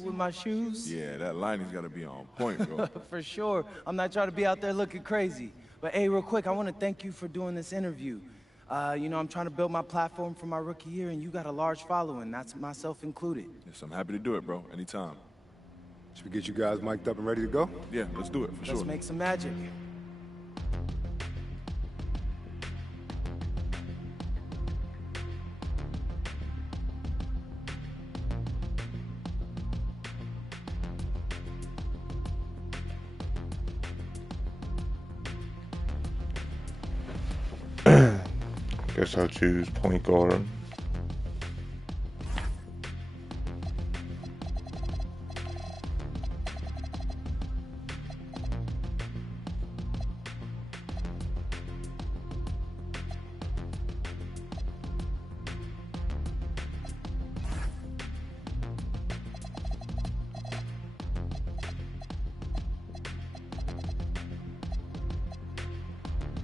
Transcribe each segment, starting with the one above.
with my shoes? Yeah, that lining's got to be on point, bro. For sure. I'm not trying to be out there looking crazy. But hey, real quick, I want to thank you for doing this interview. You know, I'm trying to build my platform for my rookie year, and you got a large following, that's myself included. Yes, I'm happy to do it, bro. Anytime. Should we get you guys mic'd up and ready to go? Yeah, let's do it, for sure. Let's make some magic. Guess I'll choose point guard.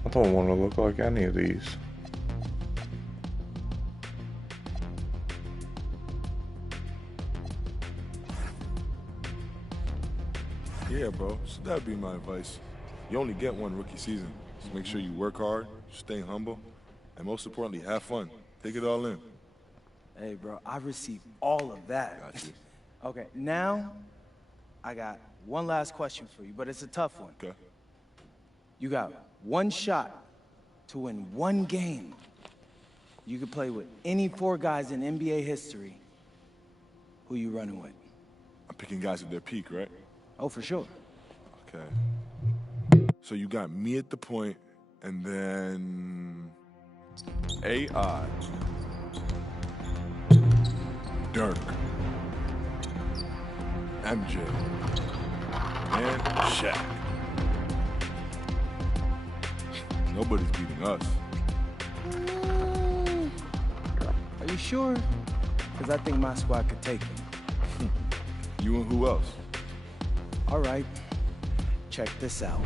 I don't want to look like any of these. Yeah, bro. So that'd be my advice. You only get one rookie season. Just make sure you work hard, stay humble, and most importantly, have fun. Take it all in. Hey, bro, I received all of that. Got you. Okay, now I got one last question for you, but it's a tough one. Okay. You got one shot to win one game. You could play with any 4 guys in NBA history. Who you running with? I'm picking guys at their peak, right? Oh, for sure. Okay. So you got me at the point, and then AI, Dirk, MJ, and Shaq. Nobody's beating us. Are you sure? Because I think my squad could take it. You and who else? All right, check this out.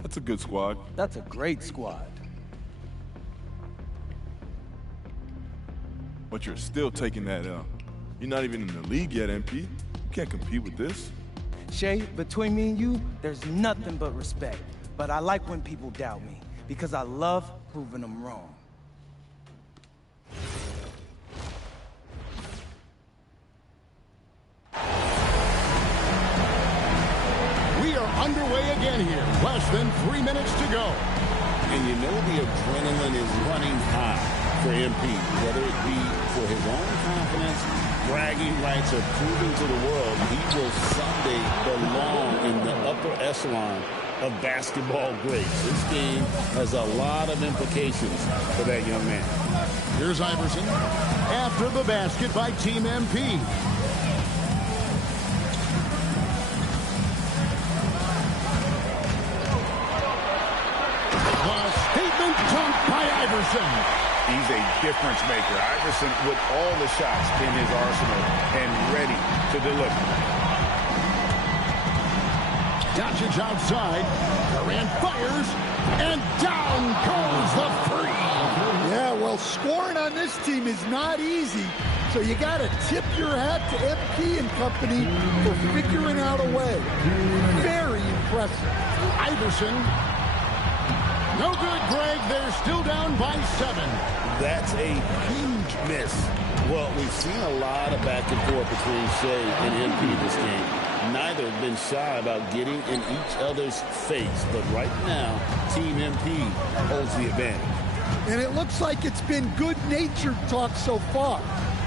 That's a good squad. That's a great squad. But you're still taking that L. You're not even in the league yet, MP. You can't compete with this. Shay, between me and you, there's nothing but respect. But I like when people doubt me, because I love proving them wrong. We are underway again here. Less than 3 minutes to go. And you know the adrenaline is running high for MP, whether it be for his own confidence, bragging rights, or proving to the world he will someday belong in the upper echelon of basketball greats. This game has a lot of implications for that young man. Here's Iverson after the basket by Team MP. Statement dunk by Iverson. He's a difference maker. Iverson with all the shots in his arsenal and ready to deliver. Doncic outside. Durant fires, and down goes the three. Yeah, well, scoring on this team is not easy, so you got to tip your hat to MP and company for figuring out a way. Very impressive. Iverson. No good, Greg. They're still down by 7. That's a huge miss. Well, we've seen a lot of back and forth between Shea and MP this game. Neither have been shy about getting in each other's face. But right now, Team MP holds the advantage. And it looks like it's been good-natured talk so far.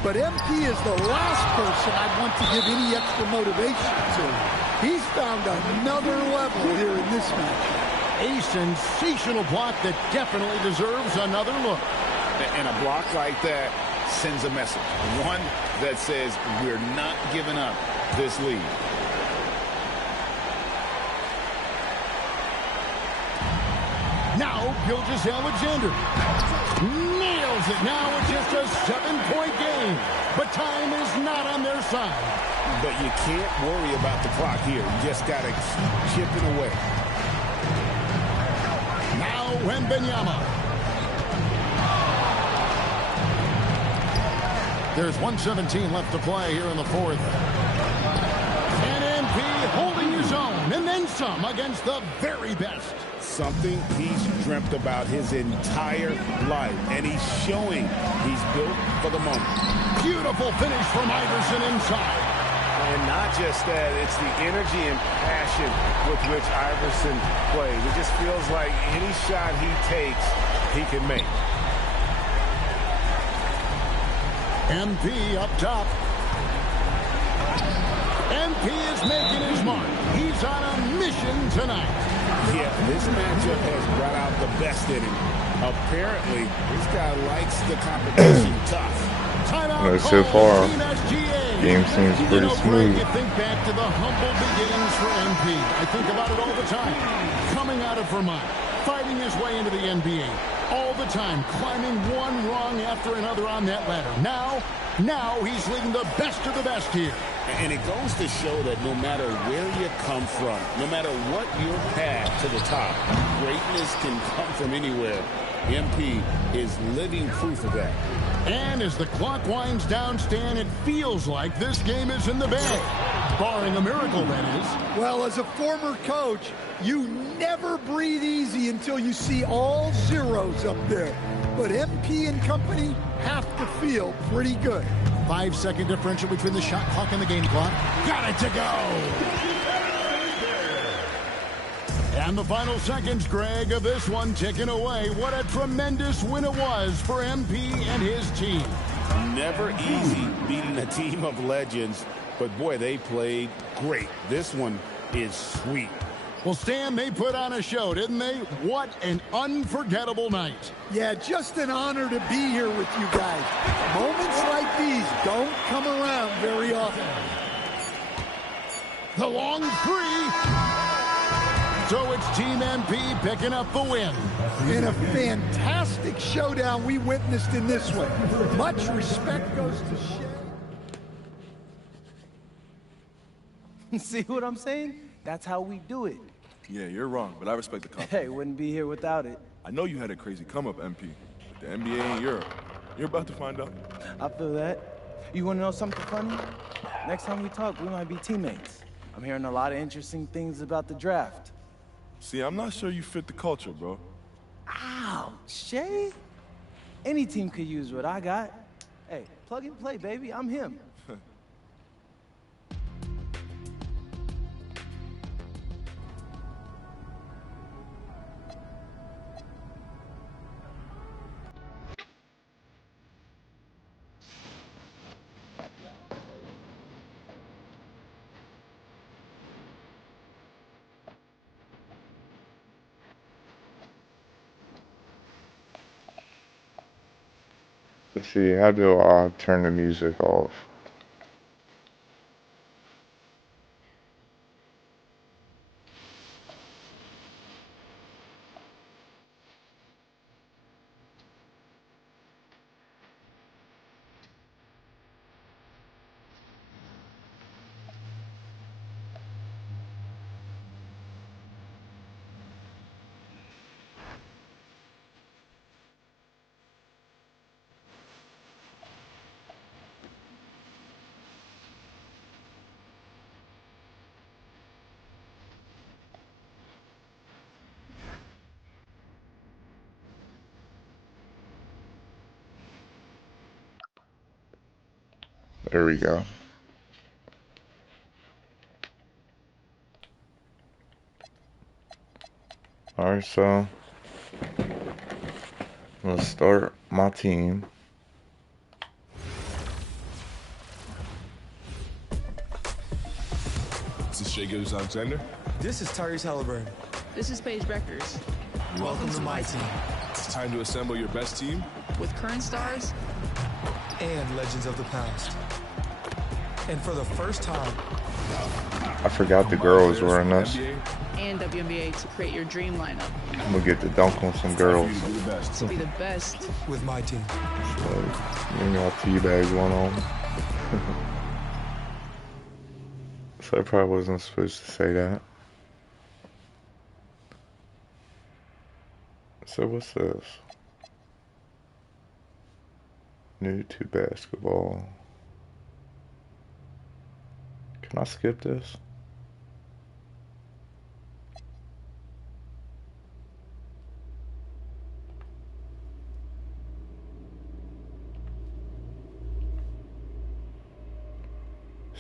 But MP is the last person I'd want to give any extra motivation to. He's found another level here in this match. A sensational block that definitely deserves another look. And a block like that sends a message. One that says we're not giving up this lead. Now, Gilgeous-Alexander nails it. Now it's just a 7-point game. But time is not on their side. But you can't worry about the clock here. You just got to keep chipping away. Now, Wembanyama. There's 1:17 left to play here in the fourth. And MP holding his own, and then some against the very best. Something he's dreamt about his entire life, and he's showing he's built for the moment. Beautiful finish from Iverson inside. And not just that, it's the energy and passion with which Iverson plays. It just feels like any shot he takes, he can make. MP up top. MP is making his mark. He's on a mission tonight. Yeah, this matchup has brought out the best in him. Apparently, this guy likes the competition tough. No, so far, game seems pretty smooth. You think back to the humble beginnings for MP. I think about it all the time. Coming out of Vermont, fighting his way into the NBA. All the time, climbing one rung after another on that ladder. Now he's leading the best of the best here. And it goes to show that no matter where you come from, no matter what your path to the top, greatness can come from anywhere. MP is living proof of that. And as the clock winds down, Stan, it feels like this game is in the bag. Barring a miracle, that is. Well, as a former coach, you never breathe easy until you see all zeros up there. But MP and company have to feel pretty good. 5-second differential between the shot clock and the game clock. Got it to go! And the final seconds, Greg, of this one ticking away. What a tremendous win it was for MP and his team. Never easy beating a team of legends, but boy, they played great. This one is sweet. Well, Stan, they put on a show, didn't they? What an unforgettable night. Yeah, just an honor to be here with you guys. Moments like these don't come around very often. The long three. So it's Team MP picking up the win. In a fantastic showdown we witnessed in this one. Much respect goes to Shaq. See what I'm saying? That's how we do it. Yeah, you're wrong, but I respect the compliment. Hey, wouldn't be here without it. I know you had a crazy come-up, MP, with the NBA in Europe. You're about to find out. I feel that. You want to know something funny? Next time we talk, we might be teammates. I'm hearing a lot of interesting things about the draft. See, I'm not sure you fit the culture, bro. Ow, Shay? Any team could use what I got. Hey, plug and play, baby. I'm him. Let's see, how do I turn the music off? There we go. Alright, so let's start my team. This is Shea Gilgeous-Alexander. This is Tyrese Halliburton. This is Paige Beckers. Welcome to my team. It's time to assemble your best team. With current stars and legends of the past. And for the first time, I forgot the girls were in this. and WNBA to create your dream lineup. I'm gonna get to dunk on some girls. To be the best with my team. So, you got teabag one on. So I probably wasn't supposed to say that. So what's this? New to basketball. Can I skip this?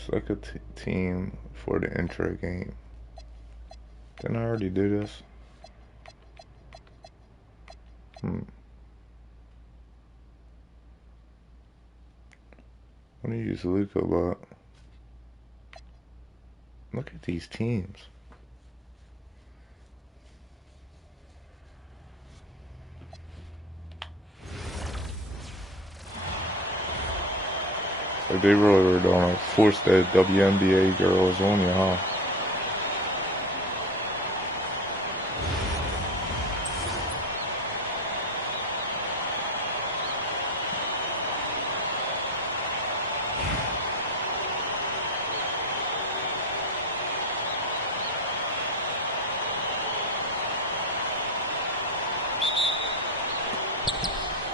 Select a team for the intro game. Didn't I already do this? I want to use Luka, but look at these teams. Like they really were going to force that WNBA girls on you, huh?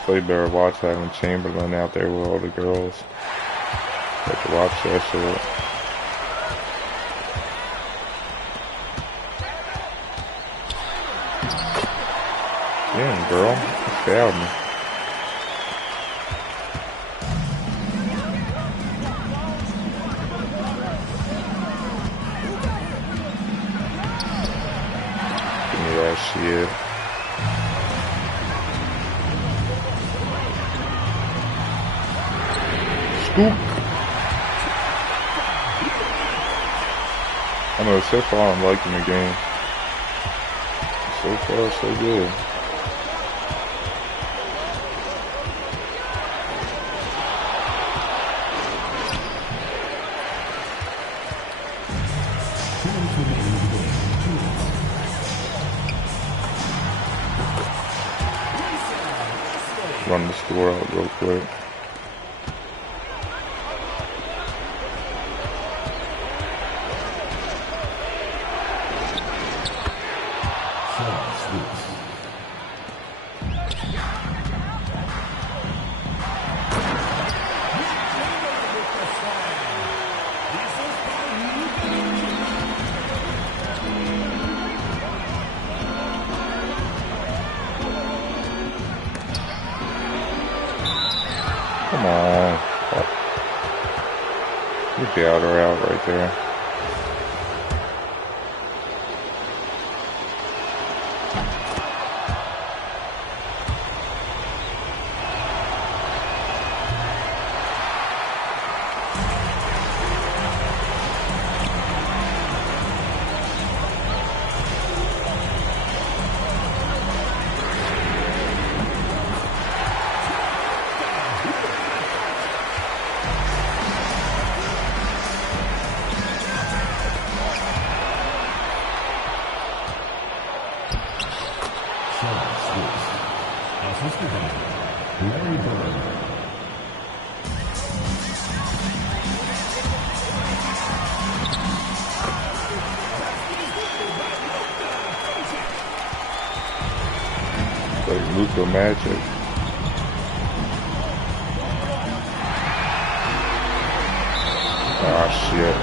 So you better watch having Chamberlain out there with all the girls. Have to watch that shit. Damn, girl. You failed me. Give me that shit. Scoop. I know, so far I'm liking the game. So far, so good. Run the score out real quick. Come on. You'd be out or out right there. Like Luka Magic. Ah, shit.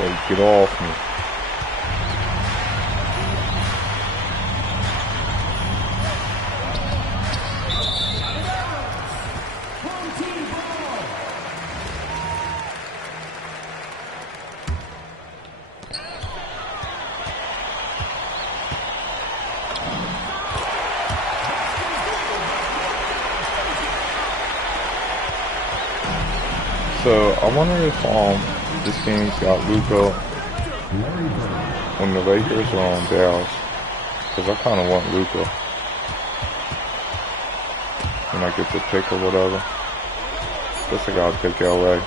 Like, get off me. So I wonder if this game's got Luka when the Lakers are on Dallas, because I kind of want Luka when I get the pick or whatever. Guess I gotta pick LA.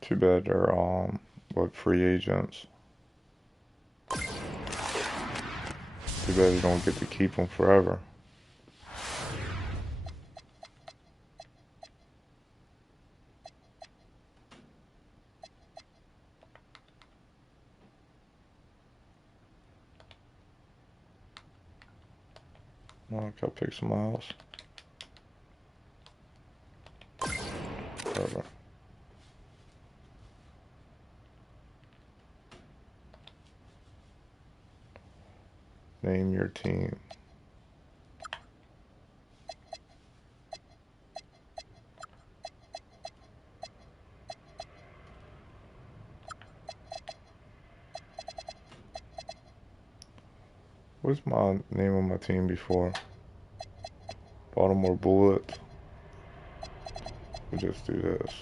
Too bad they're like free agents. Too bad you don't get to keep them forever. Oh, I gotta pick someone else. Whatever. Name your team. What's my name of my team before? Baltimore Bullet. We'll just do this.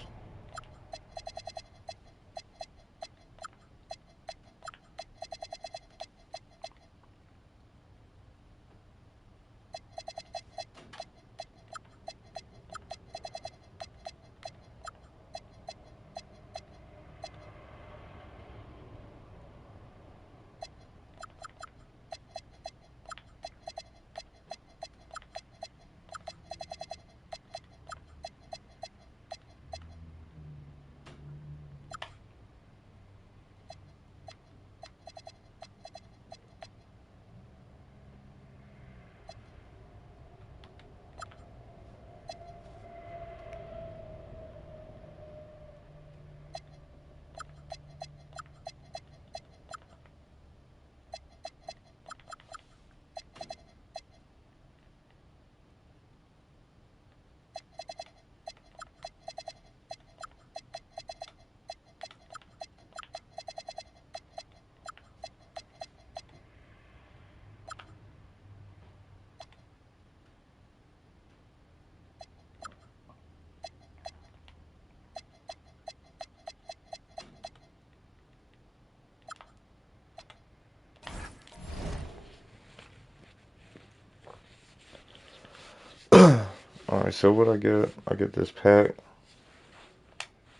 Alright, so what I get? I get this pack.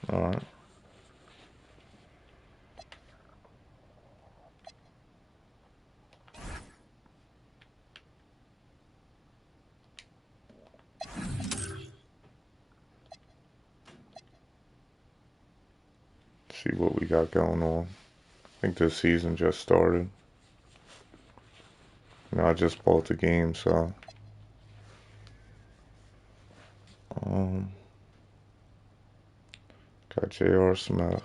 Alright. See what we got going on. I think this season just started. You know, I just bought the game, so got J.R. Smith.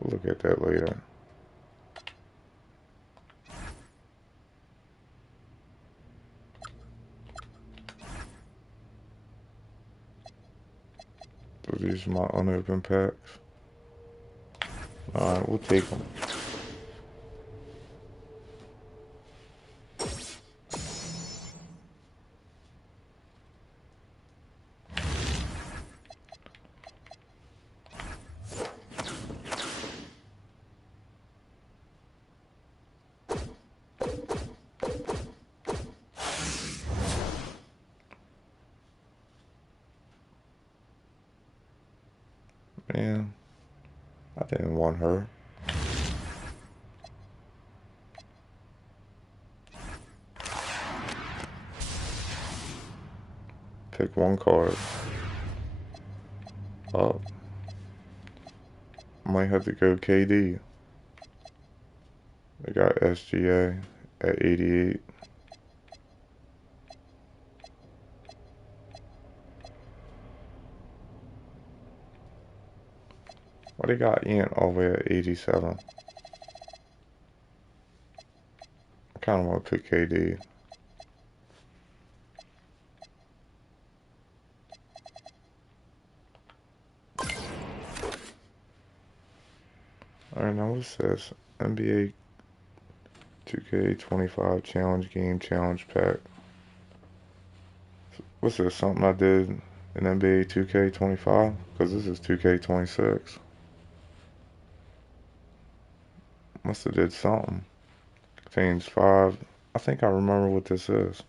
We'll look at that later. So these are my unopened packs. Alright, we'll take them. Man, I didn't want her. Pick one card. Up. Might have to go KD. They got SGA at 88. Why they got Ant all the way at 87? I kind of want to pick KD. Alright, now what's this? NBA 2K25 challenge game challenge pack. What's this? Something I did in NBA 2K25? Because this is 2K26. Must have did something. Contains 5. I think I remember what this is.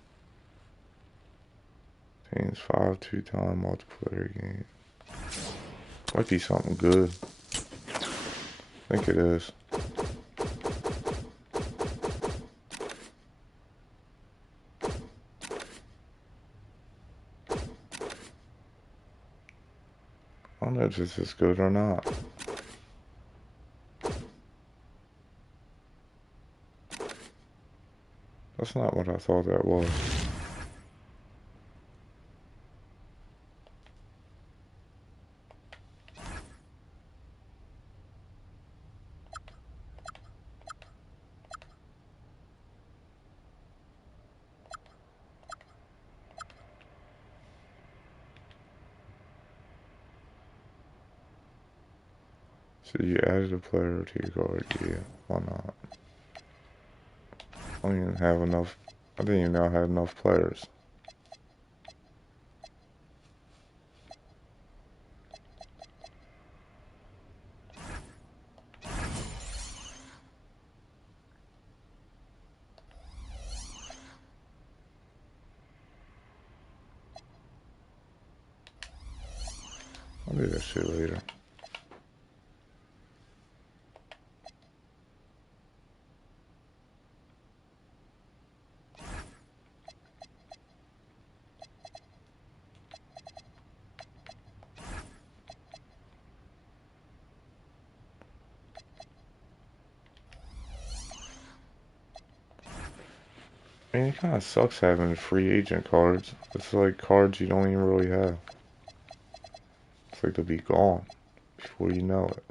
Contains 5 two-time multiplayer games. Might be something good. I think it is. I don't know if this is good or not. That's not what I thought that was. So you added a player to your card, yeah, why not? I don't even have enough, I didn't even know I had enough players. I'll do that shit later. I mean, it kind of sucks having free agent cards. It's like cards you don't even really have. It's like they'll be gone before you know it.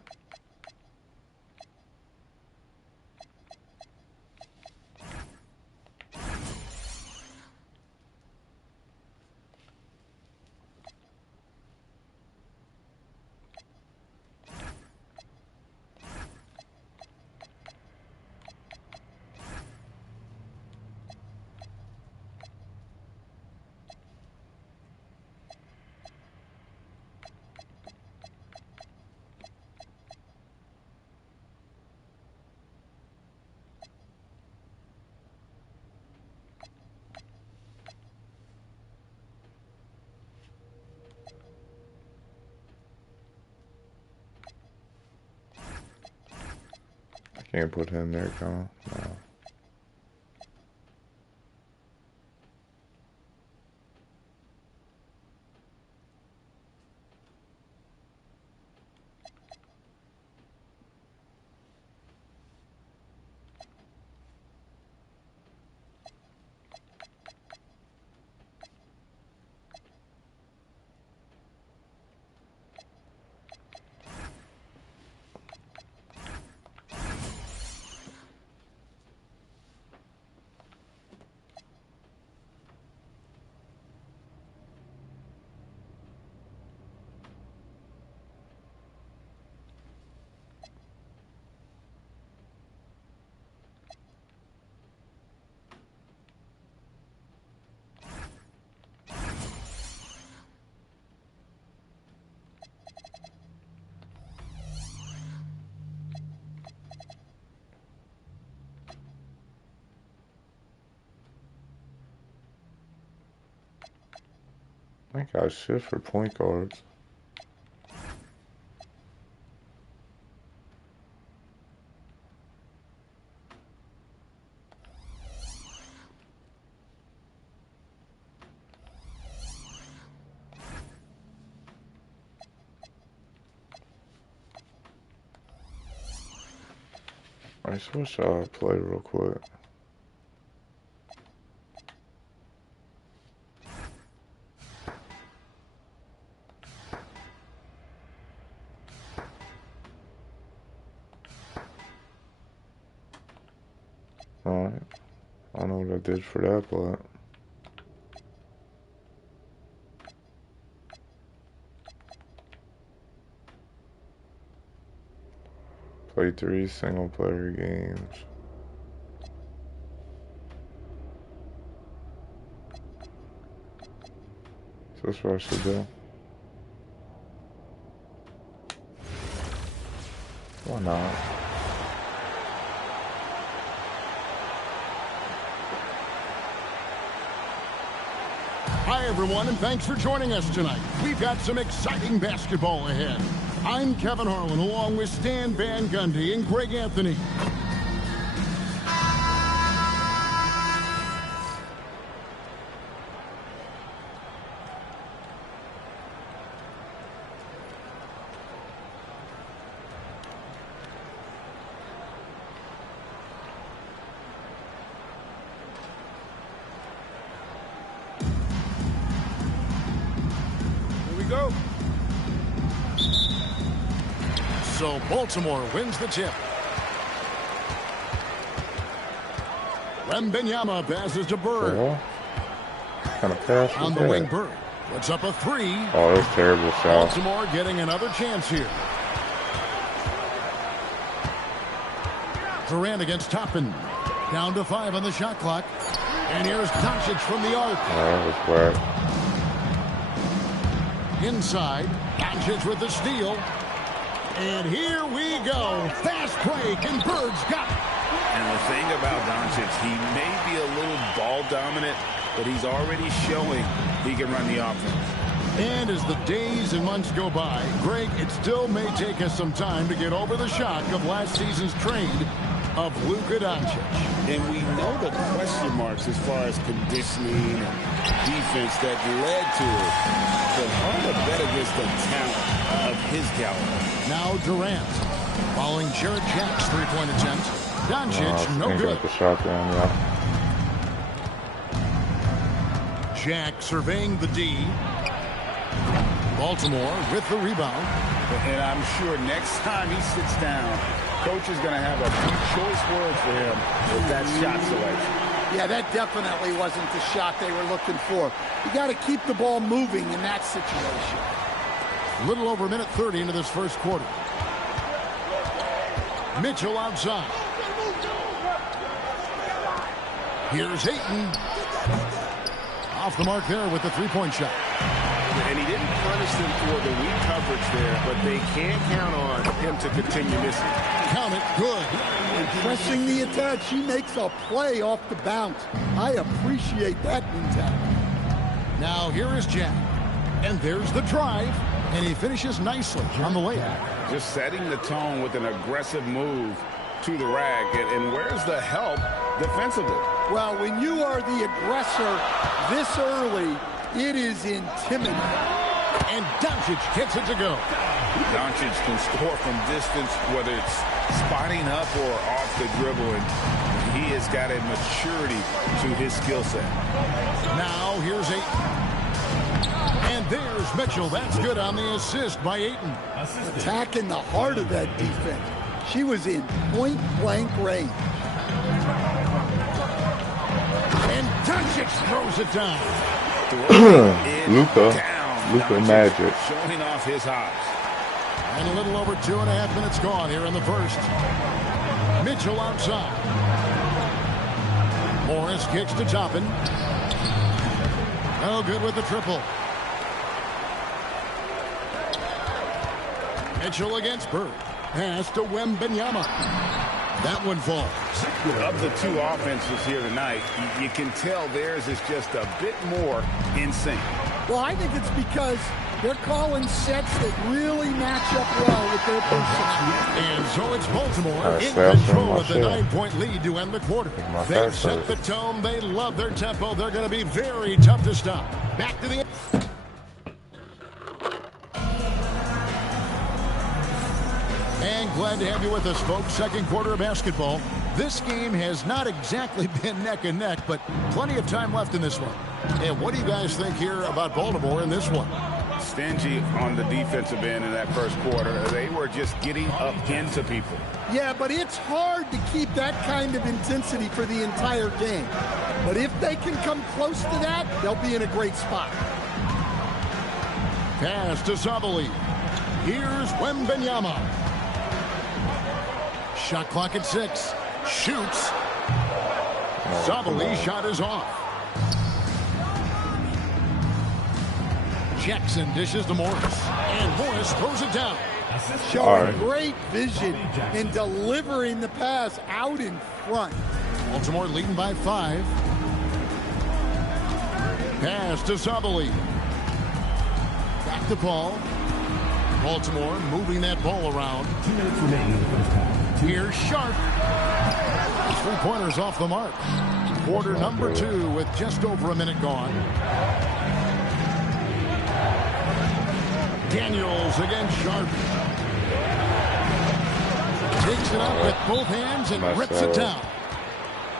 Can't put him there, Colin. No. I got shit for point guards. Alright, switch play real quick. Alright. I don't know what I did for that, but play 3 single player games. So that's what I should do. Why not? Hi, everyone, and thanks for joining us tonight. We've got some exciting basketball ahead. I'm Kevin Harlan, along with Stan Van Gundy and Greg Anthony. Go. So Baltimore wins the tip. Wembanyama passes to Bird. Well, kind of pass on the wing, Bird puts up a 3. Oh, that's terrible shot. Baltimore getting another chance here. Durant against Toppin. Down to 5 on the shot clock. And here's Doncic from the arc. Oh, that was whack. Inside, Doncic with the steal. And here we go. Fast break, and Bird's got it. And the thing about Doncic, he may be a little ball dominant, but he's already showing he can run the offense. And as the days and months go by, Greg, it still may take us some time to get over the shock of last season's trade of Luka Doncic. And we know the question marks as far as conditioning and defense that led to it. But hard to bet against the talent of his caliber. Now Durant, following Jared Jack's three-point attempt. Doncic, no good. The shot down, yeah. Shaq surveying the D. Baltimore with the rebound. And I'm sure next time he sits down, coach is going to have a few choice words for him with that shot selection. Yeah, that definitely wasn't the shot they were looking for. You got to keep the ball moving in that situation. A little over a minute 30 into this first quarter. Mitchell outside. Here's Ayton. Off the mark there with the three-point shot. And he didn't punish them for the weak coverage there, but they can't count on him to continue missing. Count it, good. And pressing the attack, she makes a play off the bounce. I appreciate that mentality. Now here is Jack. And there's the drive. And he finishes nicely on the layup. Just setting the tone with an aggressive move to the rack. And where's the help defensively? Well, when you are the aggressor this early, it is intimidating. And Doncic gets it to go. Doncic can score from distance, whether it's spotting up or off the dribble. And he has got a maturity to his skill set. Now here's Ayton. And there's Mitchell. That's good on the assist by Ayton. Attacking the heart of that defense. She was in point-blank range. And Doncic throws it down. Luka magic. Showing off his hops. And a little over 2.5 minutes gone here in the first. Mitchell outside. Morris kicks to Toppin. No good with the triple. Mitchell against Bird. Pass to Wembanyama. That one falls. Of the two offenses here tonight, you can tell theirs is just a bit more in sync. Well, I think it's because they're calling sets that really match up well with their personality. And so it's Baltimore in control of the 9-point lead to end the quarter. They've set the tone. They love their tempo. They're going to be very tough to stop. Back to the... And Glad to have you with us, folks. Second quarter of basketball. This game has not exactly been neck and neck, but plenty of time left in this one. And what do you guys think here about Baltimore in this one? Stingy on the defensive end in that first quarter. They were just getting up into people. Yeah, but it's hard to keep that kind of intensity for the entire game. But if they can come close to that, they'll be in a great spot. Pass to Sabali. Here's Wembenyama. Shot clock at 6. Shoots. Sabali shot is off. Jackson dishes to Morris. And Morris throws it down. Showing great vision in delivering the pass out in front. Baltimore leading by 5. Pass to Sabali. Back to Paul. Baltimore moving that ball around. 2 minutes remaining in the first half. Here's Sharp. 3-pointers off the mark. Quarter number 2 with just over a minute gone. Daniels against Sharp. Takes it up with both hands and rips it down.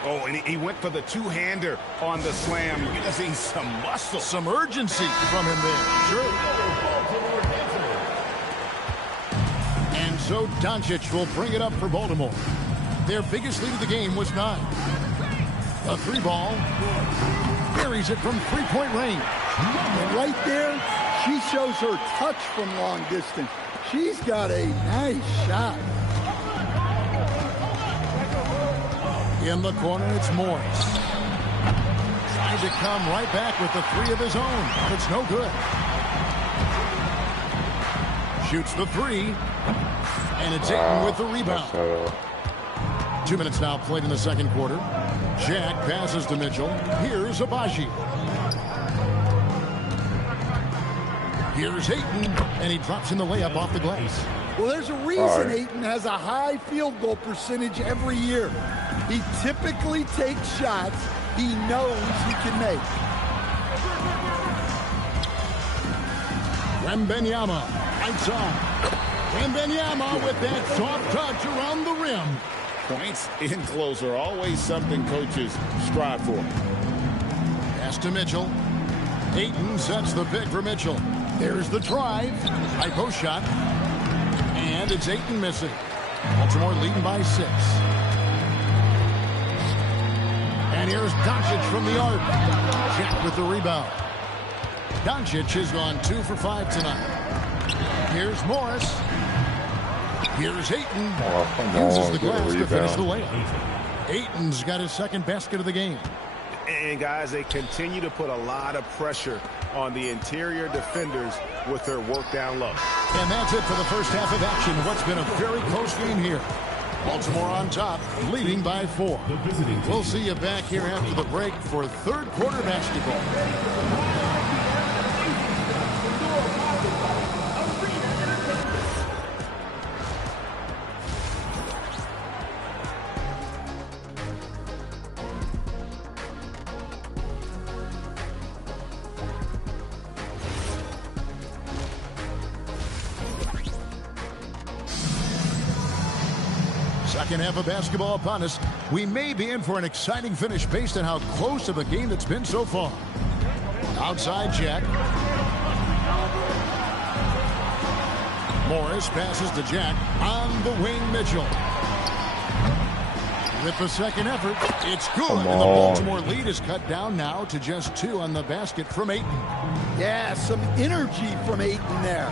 Oh, and he went for the two-hander on the slam. You're going to see some muscle. Some urgency from him there. Sure. And so Doncic will bring it up for Baltimore. Their biggest lead of the game was 9. A 3-ball. Buries it from 3-point range. And right there, she shows her touch from long distance. She's got a nice shot. In the corner, it's Morris. Trying to come right back with the 3 of his own. But it's no good. Shoots the 3. And it's Ayton with the rebound. 2 minutes now played in the second quarter. Shaq passes to Mitchell. Here's Abaji. Here's Ayton, and he drops in the layup off the glass. Well, there's a reason Ayton has a high field goal percentage every year. He typically takes shots he knows he can make. Wembenyama, lights on. Wembenyama with that soft touch around the rim. Points in close are always something coaches strive for. Pass to Mitchell. Ayton sets the pick for Mitchell. There's the drive. High post shot. And it's Ayton missing. Baltimore leading by 6. And here's Doncic from the arc. Shaq with the rebound. Doncic has gone 2 for 5 tonight. Here's Morris. Here's Ayton. Uses the glass to finish the layup. Ayton's got his second basket of the game. And guys, they continue to put a lot of pressure on the interior defenders with their work down low. And that's it for the first half of action. What's been a very close game here. Baltimore on top, leading by 4. We'll see you back here after the break for third quarter basketball. Second half of basketball upon us. We may be in for an exciting finish based on how close of a game it's been so far. Outside Jack. Morris passes to Jack. On the wing, Mitchell. With the second effort, it's good. And the Baltimore lead is cut down now to just 2 on the basket from Ayton. Yeah, some energy from Ayton there.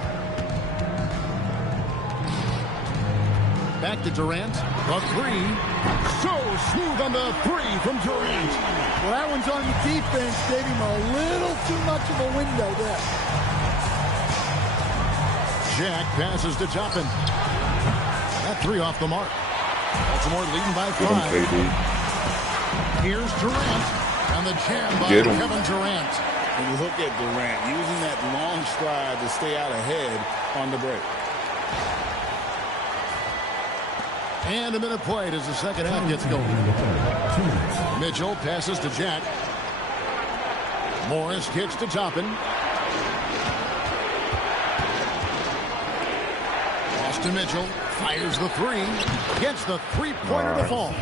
Back to Durant. The 3. So smooth on the 3 from Durant. Well, that one's on the defense. Gave him a little too much of a window there. Jack passes to Toppin. That 3 off the mark. Baltimore leading by 5. Here's Durant. And the jam by Kevin Durant. And you look at Durant using that long stride to stay out ahead on the break. And a minute played as the second half gets going. Mitchell passes to Jack. Morris kicks to Toppin. Pass Pass to Mitchell. Fires the three. Gets the three-pointer to fall.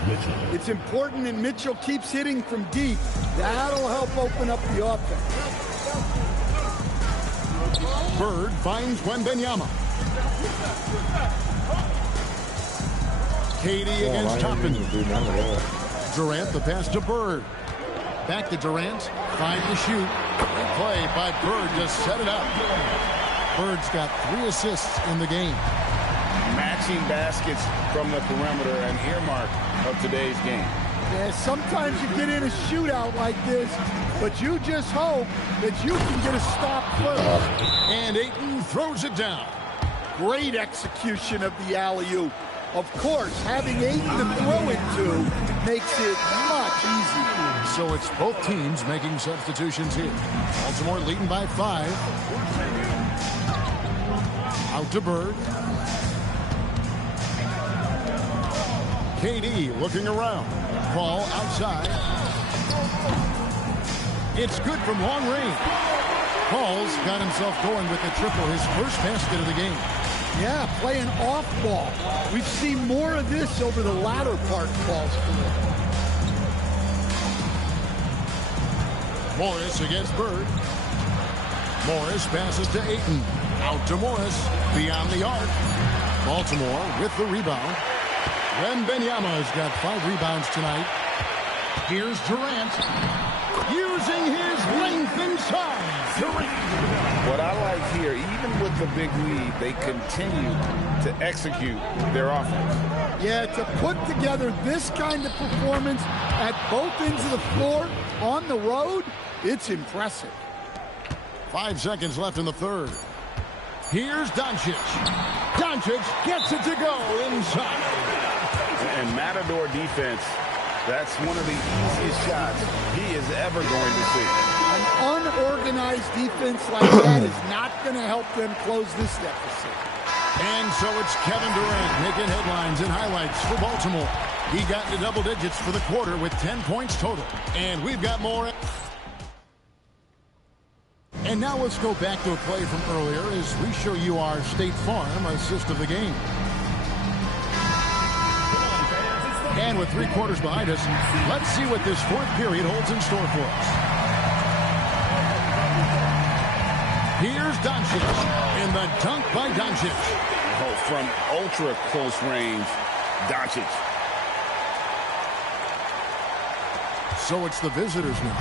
It's important that Mitchell keeps hitting from deep. That'll help open up the offense. Bird finds Wembanyama. KD against Toppin. Durant, the pass to Bird. Back to Durant. Find the shoot. Great play by Bird to set it up. Bird's got 3 assists in the game. Matching baskets from the perimeter, an earmark of today's game. Yeah, sometimes you get in a shootout like this, but you just hope that you can get a stop first. And Ayton throws it down. Great execution of the alley-oop. Of course, having Ayton to throw it to makes it much easier. So it's both teams making substitutions here. Baltimore leading by 5. Out to Bird. KD looking around. Ball outside. It's good from long range. Paul's got himself going with the triple, his first basket of the game. Yeah, playing off ball. We've seen more of this over the latter part of Paul's career. Morris against Bird. Morris passes to Ayton. Out to Morris. Beyond the arc. Baltimore with the rebound. Wembanyama's got 5 rebounds tonight. Here's Durant. Using his length and size. What I like here, even with the big lead, they continue to execute their offense. Yeah, to put together this kind of performance at both ends of the floor on the road, it's impressive. 5 seconds left in the third. Here's Doncic. Doncic gets it to go inside. And Matador defense, that's one of the easiest shots he is ever going to see. An unorganized defense like that is not going to help them close this deficit. And so it's Kevin Durant making headlines and highlights for Baltimore. He got into double digits for the quarter with 10 points total. And we've got more. And now let's go back to a play from earlier as we show you our State Farm assist of the game. And with 3 quarters behind us, let's see what this fourth period holds in store for us. Here's Doncic, and the dunk by Doncic. Oh, from ultra close range, Doncic. So it's the visitors now.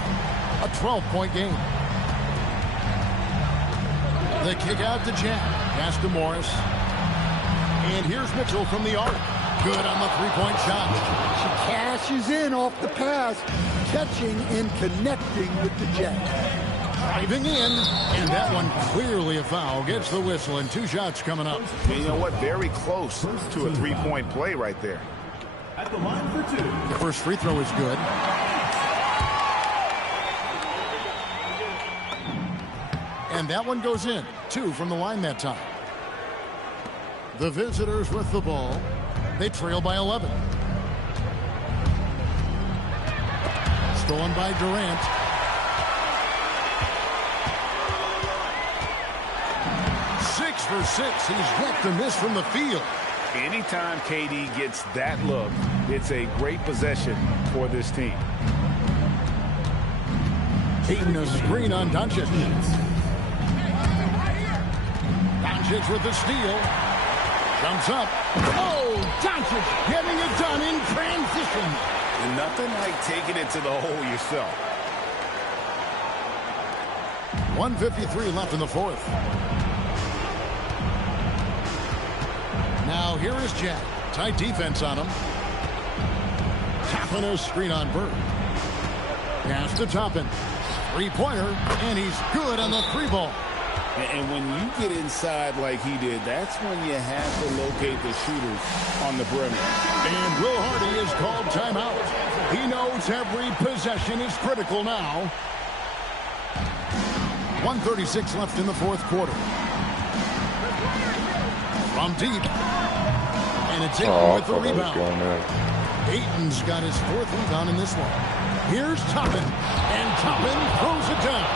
A 12-point game. The kick out to Jack. Pass to Morris. And here's Mitchell from the arc. Good on the three-point shot. She cashes in off the pass, catching and connecting with the Jet. Driving in, and that one clearly a foul. Gets the whistle, and 2 shots coming up. And you know what? Very close to a 3-point play right there. At the line for 2. The first free throw is good. And that one goes in. 2 from the line that time. The visitors with the ball. They trail by 11. Stolen by Durant. Six for 6. He's yet to miss from the field. Anytime KD gets that look, it's a great possession for this team. Ayton a screen on Doncic. Doncic with the steal. Jumps up. Oh, Doncic getting it done in transition. And nothing like taking it to the hole yourself. 1:53 left in the fourth. Now here is Jack. Tight defense on him. Toppin a screen on Bird. Pass to Toppin. 3-pointer, and he's good on the 3-ball. And when you get inside like he did, that's when you have to locate the shooters on the perimeter. And Will Hardy is called timeout. He knows every possession is critical now. 1:36 left in the fourth quarter. From deep. And it's Ayton with the rebound. Ayton's got his 4th rebound in this one. Here's Toppin. And Toppin throws it down.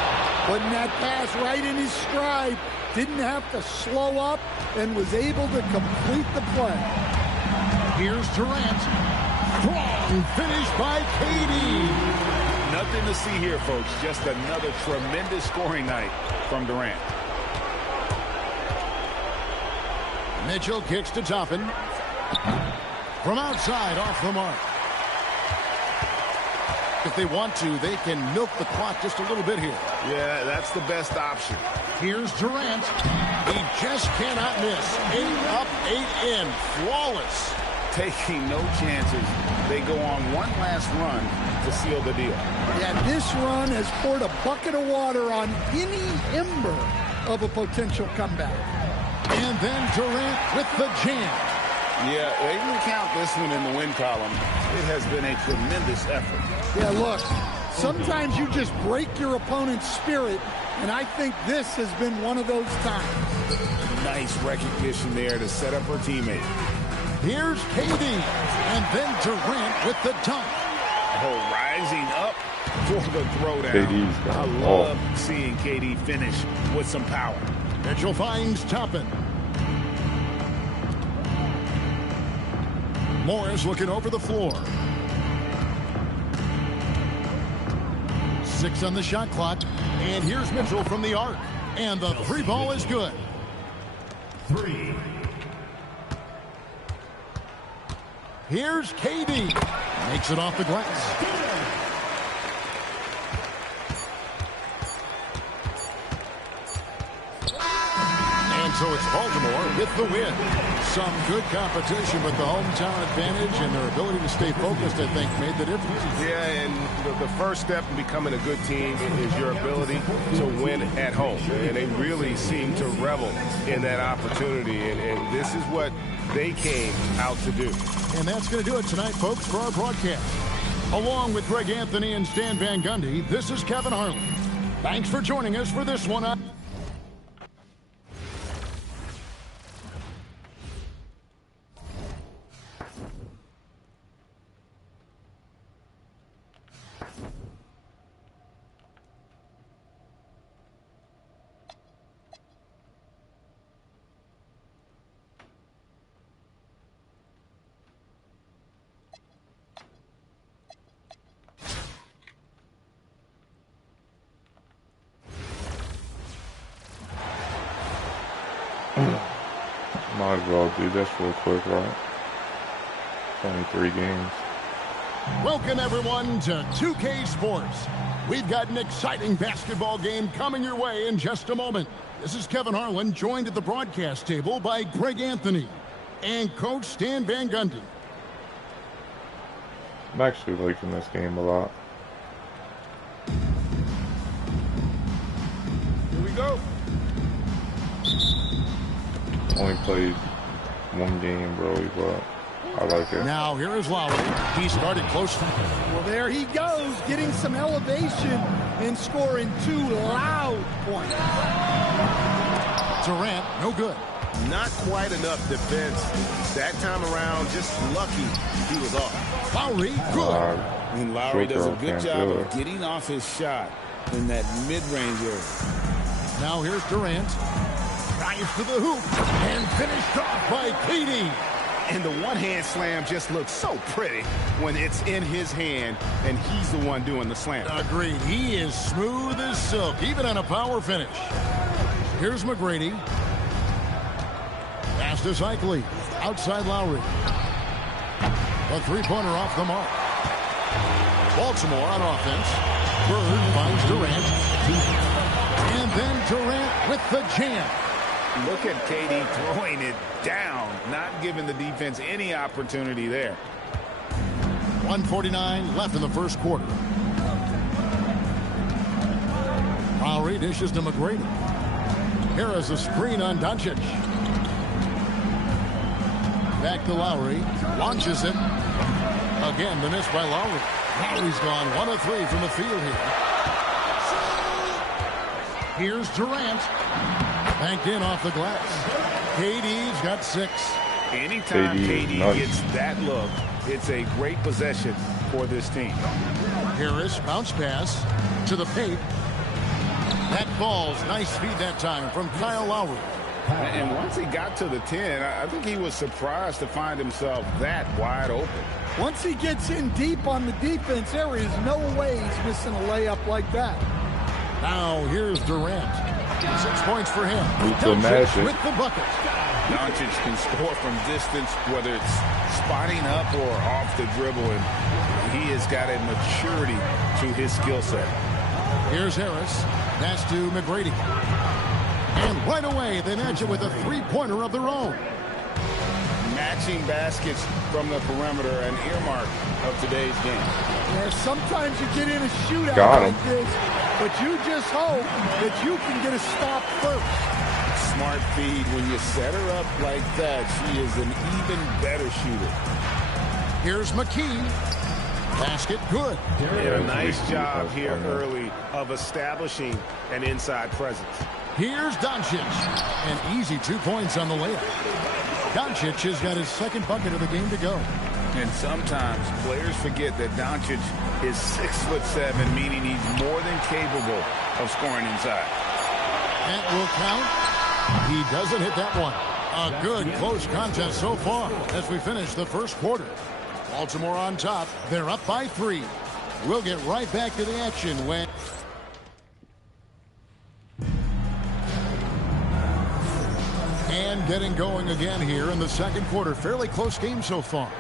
Putting that pass right in his stride. Didn't have to slow up and was able to complete the play. Here's Durant. Strong finish by KD. Nothing to see here, folks. Just another tremendous scoring night from Durant. Mitchell kicks to Toppin. From outside, off the mark. If they want to, they can milk the clock just a little bit here. Yeah, that's the best option. Here's Durant. He just cannot miss. 8 up, 8 in. Flawless. Taking no chances. They go on one last run to seal the deal. Yeah, this run has poured a bucket of water on any ember of a potential comeback. And then Durant with the jam. Yeah, they can count this one in the win column. It has been a tremendous effort. Yeah, look, sometimes you just break your opponent's spirit, and I think this has been one of those times. Nice recognition there to set up her teammate. Here's KD, and then Durant with the dunk. Oh, rising up for the throwdown. KD's got I love seeing KD finish with some power. Mitchell finds Toppin. Morris looking over the floor. 6 on the shot clock. And here's Mitchell from the arc. And the three ball is good. 3. Here's KD. Makes it off the glass. And so it's Baltimore with the win. Some good competition, but the hometown advantage and their ability to stay focused, I think, made the difference. Yeah, and the first step in becoming a good team is your ability to win at home. And they really seem to revel in that opportunity. And this is what they came out to do. And that's going to do it tonight, folks, for our broadcast. Along with Greg Anthony and Stan Van Gundy, this is Kevin Harlan. Thanks for joining us for this one. Might as well do this real quick, right? It's only 3 games. Welcome, everyone, to 2K Sports. We've got an exciting basketball game coming your way in just a moment. This is Kevin Harlan, joined at the broadcast table by Greg Anthony and Coach Stan Van Gundy. I'm actually liking this game a lot. Here we go. Only played 1 game, really, but I like it. Now, here is Lowry. He started close. Well, there he goes, getting some elevation and scoring 2 loud points. Durant, no good. Not quite enough defense that time around. Just lucky he was off. Lowry, good. And Lowry does a good job of getting off his shot in that mid-range area. Now here's Durant. Drives to the hoop and finished off by KD. And the one-hand slam just looks so pretty when it's in his hand and he's the one doing the slam. Agreed. He is smooth as silk, even on a power finish. Here's McGrady. Pass to Cycli. Outside Lowry. A three-pointer off the mark. Baltimore on offense. Bird finds Durant. And then Durant with the jam. Look at KD throwing it down, not giving the defense any opportunity there. 1:49 left in the first quarter. Lowry dishes to McGrady. Here is a screen on Doncic. Back to Lowry. Launches it. Again, the miss by Lowry. Lowry's gone 1 of 3 from the field here. Here's Durant. Banked in off the glass. KD's got 6. Anytime KD gets that look, it's a great possession for this team. Harris, bounce pass to the paint. That falls. Nice feed that time from Kyle Lowry. And once he got to the 10, I think he was surprised to find himself that wide open. Once he gets in deep on the defense, there is no way he's missing a layup like that. Now here's Durant. 6 points for him. Magic with the bucket. Doncic can score from distance, whether it's spotting up or off the dribble, and he has got a maturity to his skill set. Here's Harris. Pass to McGrady. And right away, they match it with a three-pointer of their own. Matching baskets from the perimeter, an earmark of today's game. Yeah, sometimes you get in a shootout like this, but you just hope that you can get a stop first. Smart feed. When you set her up like that, she is an even better shooter. Here's McKee. Basket good. Yeah, a nice job here early of establishing an inside presence. Here's Doncic. An easy 2 points on the layup. Doncic has got his second bucket of the game to go. And sometimes players forget that Doncic is 6'7", meaning he's more than capable of scoring inside. That will count. He doesn't hit that one. A good close contest so far as we finish the first quarter. Baltimore on top. They're up by 3. We'll get right back to the action when... And getting going again here in the second quarter. Fairly close game so far.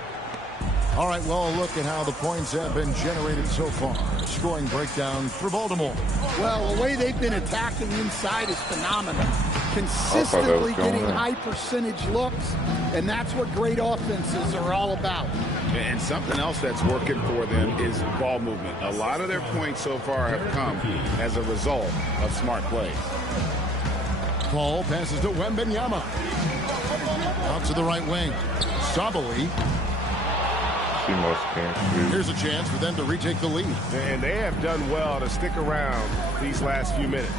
All right, well, look at how the points have been generated so far. Scoring breakdown for Baltimore. Well, the way they've been attacking inside is phenomenal. Consistently getting high percentage looks, and that's what great offenses are all about. And something else that's working for them is ball movement. A lot of their points so far have come as a result of smart play. Paul passes to Wembanyama. Out to the right wing. Sabali. Here's a chance for them to retake the lead. And they have done well to stick around these last few minutes.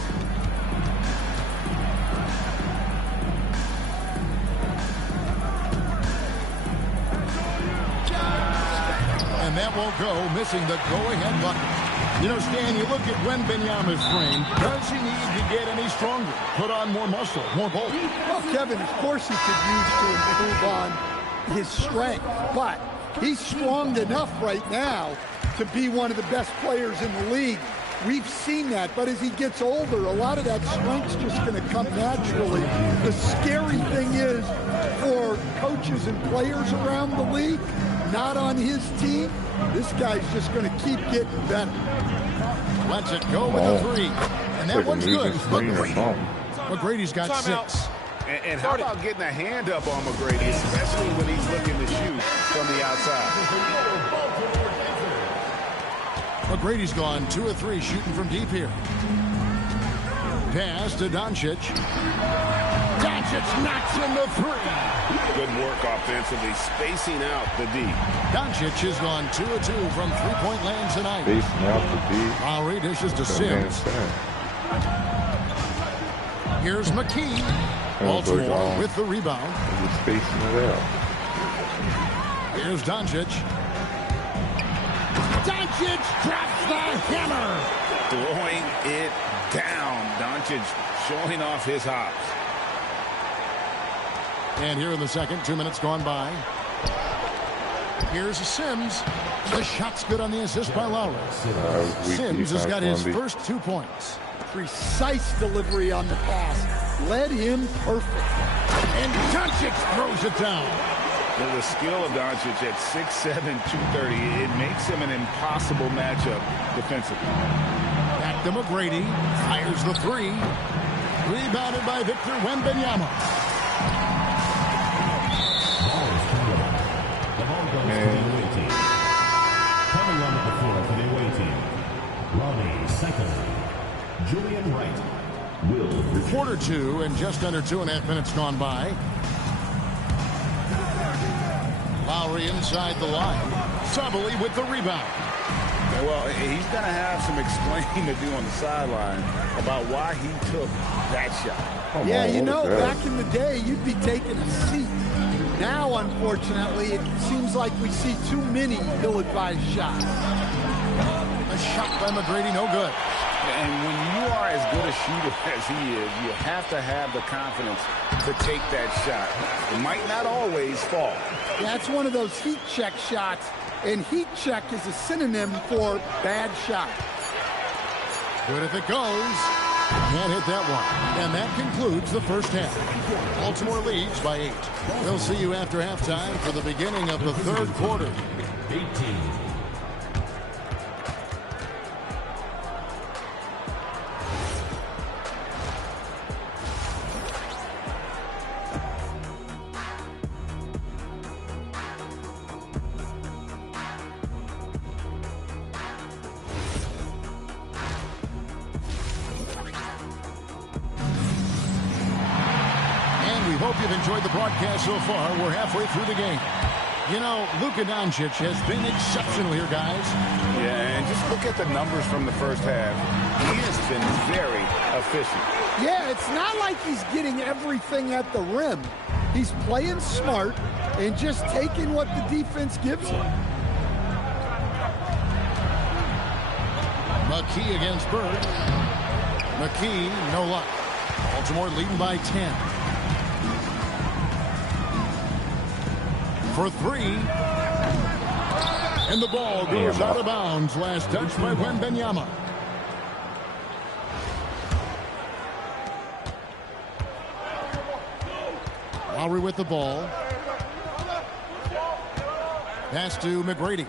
And that won't go, missing the go-ahead bucket. You know, Stan, you look at Wembanyama's frame. Does he need to get any stronger? Put on more muscle, more bulk? Well, Kevin, of course he could use to improve on his strength, but he's strong enough right now to be one of the best players in the league. We've seen that, but as he gets older, a lot of that strength's just going to come naturally. The scary thing is for coaches and players around the league, not on his team, this guy's just going to keep getting better. Lets it go with a 3. And that one's good. McGrady's got 6. And how about getting a hand up on McGrady, especially when he's looking to shoot from the outside. McGrady's gone 2 of 3 shooting from deep here. Pass to Doncic. Doncic knocks in the 3. Good work offensively, spacing out the D. Doncic has gone 2 of 2 from three-point land tonight. Spacing out the D. Lowry dishes to Sims. Here's McKee. Baltimore with the rebound. He's spacing it out. Here's Doncic. Doncic drops the hammer. Throwing it down. Doncic showing off his hops. And here in the second, 2 minutes gone by. Here's Sims. The shot's good on the assist by Lowry. Sims has got his first 2 points. Precise delivery on the pass. Led him perfect. And Doncic throws it down. The skill of Doncic at 6'7", 230, it makes him an impossible matchup defensively. Back to McGrady. Fires the 3. Rebounded by Victor Wembanyama. Coming on the floor for the away team, Ronnie Cycle, Julian Wright, Will. Quarter 2 and just under 2.5 minutes gone by. Lowry inside the line. Sabali with the rebound. Well, he's going to have some explaining to do on the sideline about why he took that shot. Yeah, you know, back in the day, you'd be taking a seat. Now, unfortunately, it seems like we see too many ill-advised shots. A shot by McGrady, no good. And when you are as good a shooter as he is, you have to have the confidence to take that shot. It might not always fall. That's one of those heat check shots, and heat check is a synonym for bad shot. Good if it goes. Can't hit that one. And that concludes the first half. Baltimore leads by 8. We'll see you after halftime for the beginning of the third quarter. 18. You've enjoyed the broadcast so far. We're halfway through the game. You know, Luka Doncic has been exceptional here, guys. Yeah, and just look at the numbers from the first half. He has been very efficient. Yeah, it's not like he's getting everything at the rim. He's playing smart and just taking what the defense gives him. McKee against Bird. McKee, no luck. Baltimore leading by 10. For 3. And the ball goes out of bounds. Last touch by Wembanyama. Lowry with the ball. Pass to McGrady.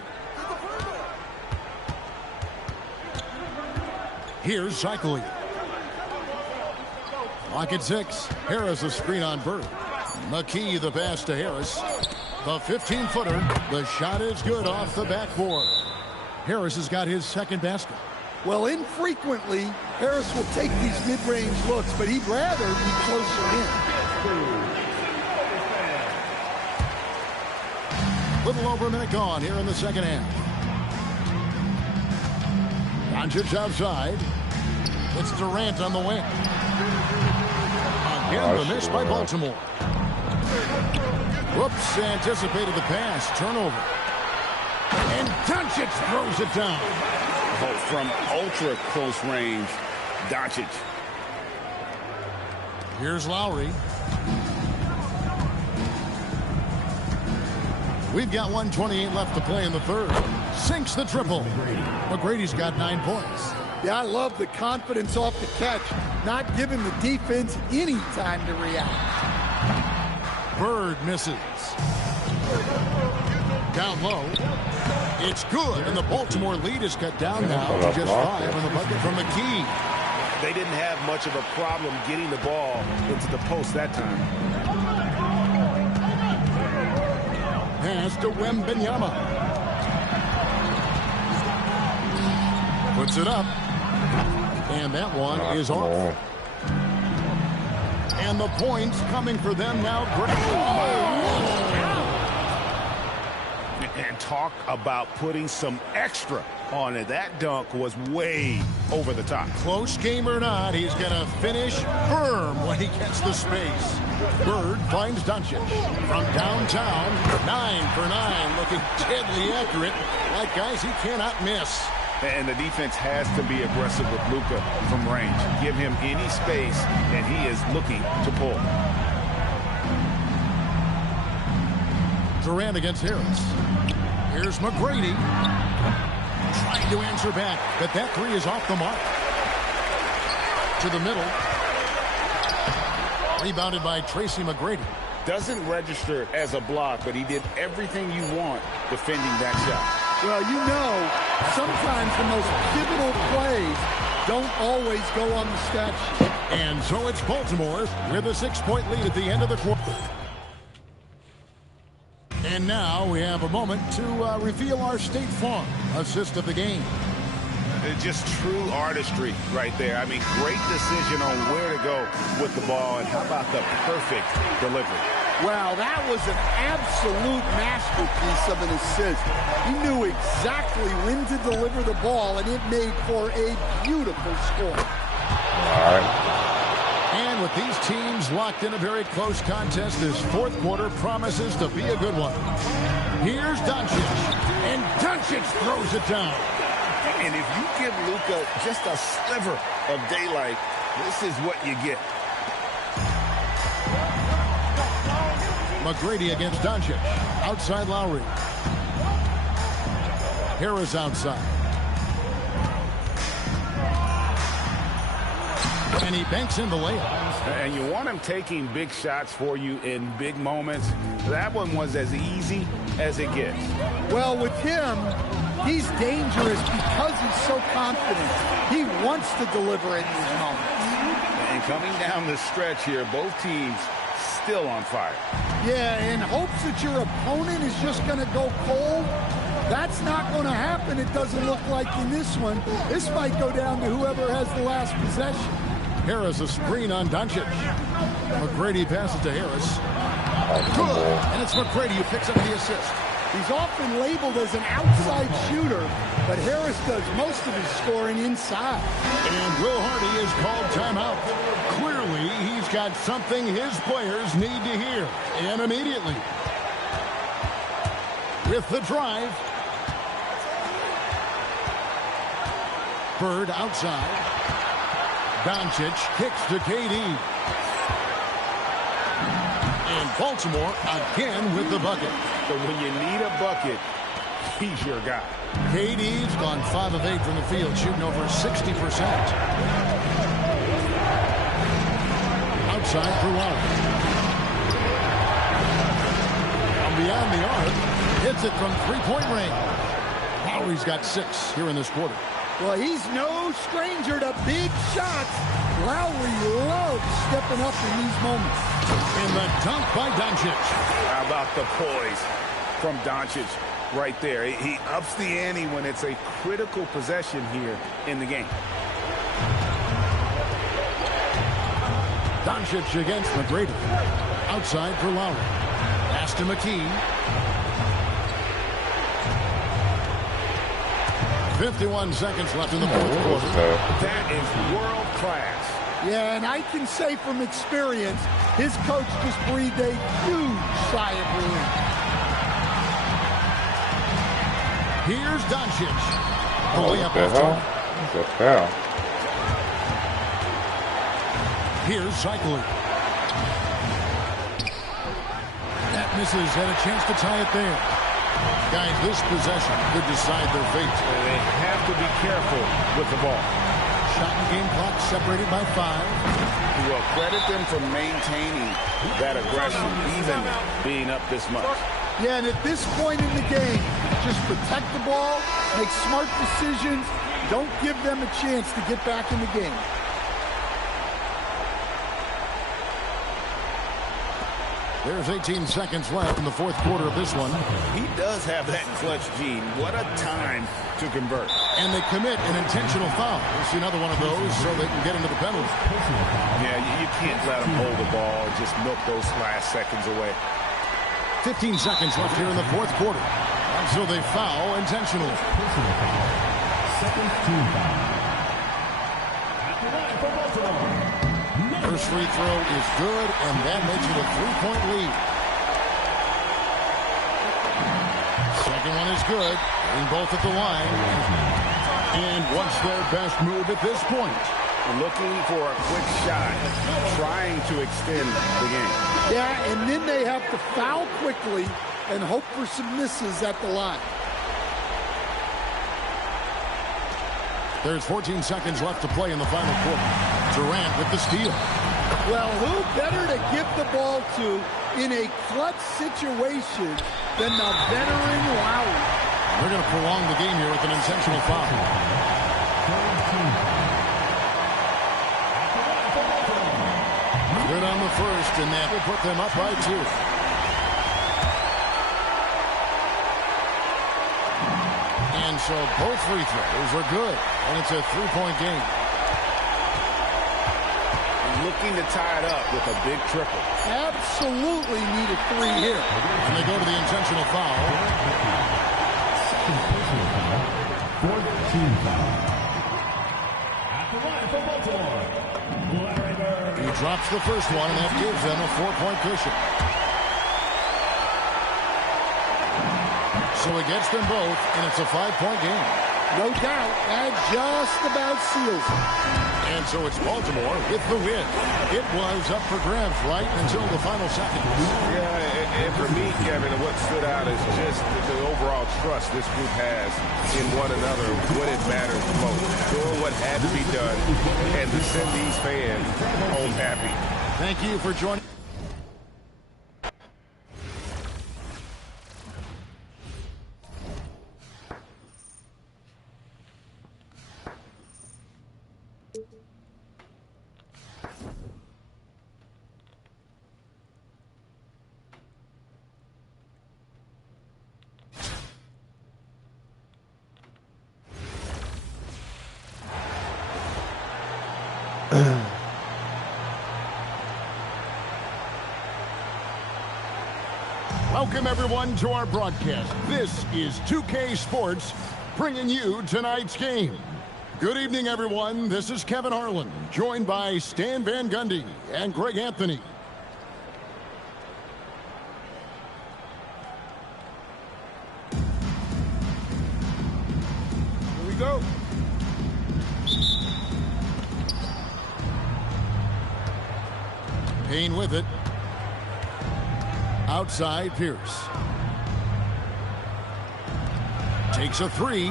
Here's Cycling. Lock at 6. Harris a screen on Bird. McKee the pass to Harris. The 15-footer. The shot is good off the backboard. Harris has got his second basket. Well, infrequently, Harris will take these mid-range looks, but he'd rather be closer in. Little over a minute gone here in the second half. Doncic outside. It's Durant on the wing. Again, the miss by Baltimore. Whoops, anticipated the pass. Turnover. And Doncic throws it down. Oh, from ultra close range, Doncic. Here's Lowry. We've got 1:28 left to play in the third. Sinks the triple. McGrady's got 9 points. Yeah, I love the confidence off the catch, not giving the defense any time to react. Bird misses. Down low. It's good, and the Baltimore lead is cut down now to just 5 on the bucket from McKee. They didn't have much of a problem getting the ball into the post that time. Pass to Wembanyama. Puts it up. And that one is off. And the points coming for them now. And talk about putting some extra on it. That dunk was way over the top. Close game or not, he's going to finish firm when he gets the space. Bird finds Doncic from downtown. 9 for 9, looking deadly accurate. Like guys, he cannot miss. And the defense has to be aggressive with Luka from range. Give him any space, and he is looking to pull. Durant against Harris. Here's McGrady. Trying to answer back, but that 3 is off the mark. To the middle. Rebounded by Tracy McGrady. Doesn't register as a block, but he did everything you want defending that shot. Well, you know, sometimes the most pivotal plays don't always go on the stat sheet. And so it's Baltimore with a 6-point lead at the end of the quarter. And now we have a moment to reveal our State Farm assist of the game. It's just true artistry right there. I mean, great decision on where to go with the ball, and how about the perfect delivery? Wow, that was an absolute masterpiece of an assist. He knew exactly when to deliver the ball, and it made for a beautiful score. All right. And with these teams locked in a very close contest, this fourth quarter promises to be a good one. Here's Doncic, and Doncic throws it down. And if you give Luka just a sliver of daylight, this is what you get. McGrady against Doncic. Outside Lowry. Harris outside. And he banks in the layup. And you want him taking big shots for you in big moments. That one was as easy as it gets. Well, with him, he's dangerous because he's so confident. He wants to deliver in these moments. And coming down the stretch here, both teams still on fire. Yeah, in hopes that your opponent is just going to go cold. That's not going to happen, it doesn't look like in this one. This might go down to whoever has the last possession. Harris a screen on Doncic. McGrady passes to Harris. Good. And it's McGrady who picks up the assist. He's often labeled as an outside shooter, but Harris does most of his scoring inside. And Will Hardy is called timeout. Clearly, he's got something his players need to hear. And immediately. With the drive. Bird outside. Doncic kicks to KD. And Baltimore again with the bucket. So when you need a bucket, he's your guy. KD's gone 5 of 8 from the field, shooting over 60%. Outside for Lowry. From beyond the arc, hits it from three-point range. Lowry's got 6 here in this quarter. Well, he's no stranger to big shots. Lowry loves stepping up in these moments. In the dunk by Doncic. How about the poise from Doncic right there? He ups the ante when it's a critical possession here in the game. Doncic against McGrady. Outside for Lowry. Pass to McKee. 51 seconds left in the fourth quarter. That is world class. Yeah, and I can say from experience, his coach just breathed a huge sigh of relief. Here's Doncic. The layup off time. It's a foul. Here's Cycling. That misses. Had a chance to tie it there. Guys, this possession could decide their fate. They have to be careful with the ball. Shot and game clock separated by 5. Well, credit them for maintaining that aggression, even being up this much. Yeah, and at this point in the game, just protect the ball, make smart decisions, don't give them a chance to get back in the game. There's 18 seconds left in the fourth quarter of this one. He does have that clutch gene. What a time to convert. And they commit an intentional foul. We'll see another one of those so they can get into the penalty. Yeah, you can't let them hold the ball and just milk those last seconds away. 15 seconds left here in the fourth quarter. So they foul intentionally. Second team foul. At the line for Baltimore. First free throw is good, and that makes it a 3-point lead. Second one is good. Getting both at the line. And what's their best move at this point? Looking for a quick shot, trying to extend the game. Yeah, and then they have to foul quickly and hope for some misses at the line. There's 14 seconds left to play in the final quarter. Durant with the steal. Well, who better to give the ball to in a clutch situation than the veteran Lowry? They're going to prolong the game here with an intentional foul. Good on the first, and that will put them up by 2. And so both free throws are good, and it's a 3-point game. Looking to tie it up with a big triple. Absolutely need a 3 here. And they go to the intentional foul. Fourth team foul. At the line for Baltimore. He drops the first one, and that gives them a 4-point cushion. So he gets them both, and it's a 5-point game. No doubt, that just about seals it. And so it's Baltimore with the win. It was up for grabs right until the final seconds. Yeah, and for me, Kevin, what stood out is just the overall trust this group has in one another when it matters most. Doing what had to be done and to send these fans home happy. Thank you for joining. Welcome, everyone, to our broadcast. This is 2K Sports, bringing you tonight's game. Good evening, everyone. This is Kevin Harlan, joined by Stan Van Gundy and Greg Anthony. Here we go. Payne with it. Outside Pierce. Takes a three.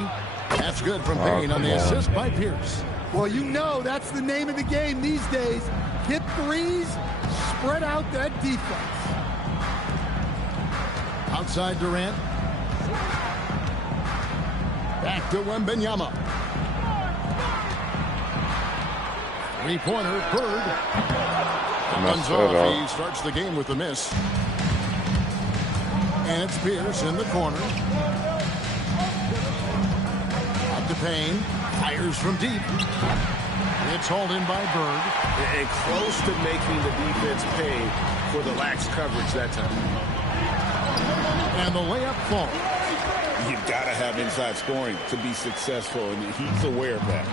That's good from Payne on the assist by Pierce. Well, you know that's the name of the game these days. Hit threes, spread out that defense. Outside Durant. Back to Wembanyama. Three-pointer, Bird. Runs off. He starts the game with a miss. And it's Pierce in the corner. Up to Payne. Fires from deep. It's hauled in by Bird. And close to making the defense pay for the lax coverage that time. And the layup falls. You've got to have inside scoring to be successful, and he's aware of that.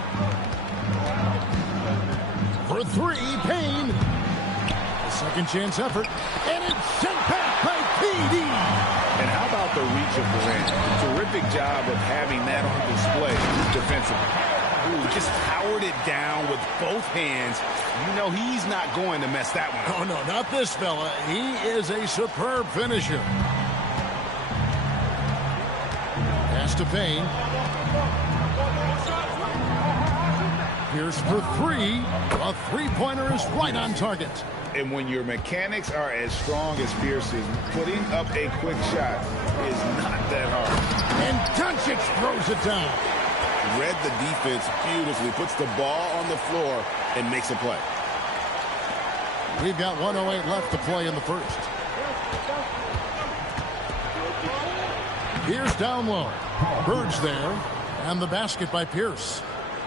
For three, Payne. A second chance effort. And it's sent back by PD. And how about the reach of Durant? Terrific job of having that on display defensively. Ooh, just powered it down with both hands. You know he's not going to mess that one up. Oh, no, not this fella. He is a superb finisher. Pass to Payne. Pierce for three. A three-pointer is right on target. And when your mechanics are as strong as Pierce's, putting up a quick shot is not that hard. And Doncic throws it down. Read the defense beautifully, puts the ball on the floor, and makes a play. We've got 1:08 left to play in the first. Pierce down low. Bird's there. And the basket by Pierce.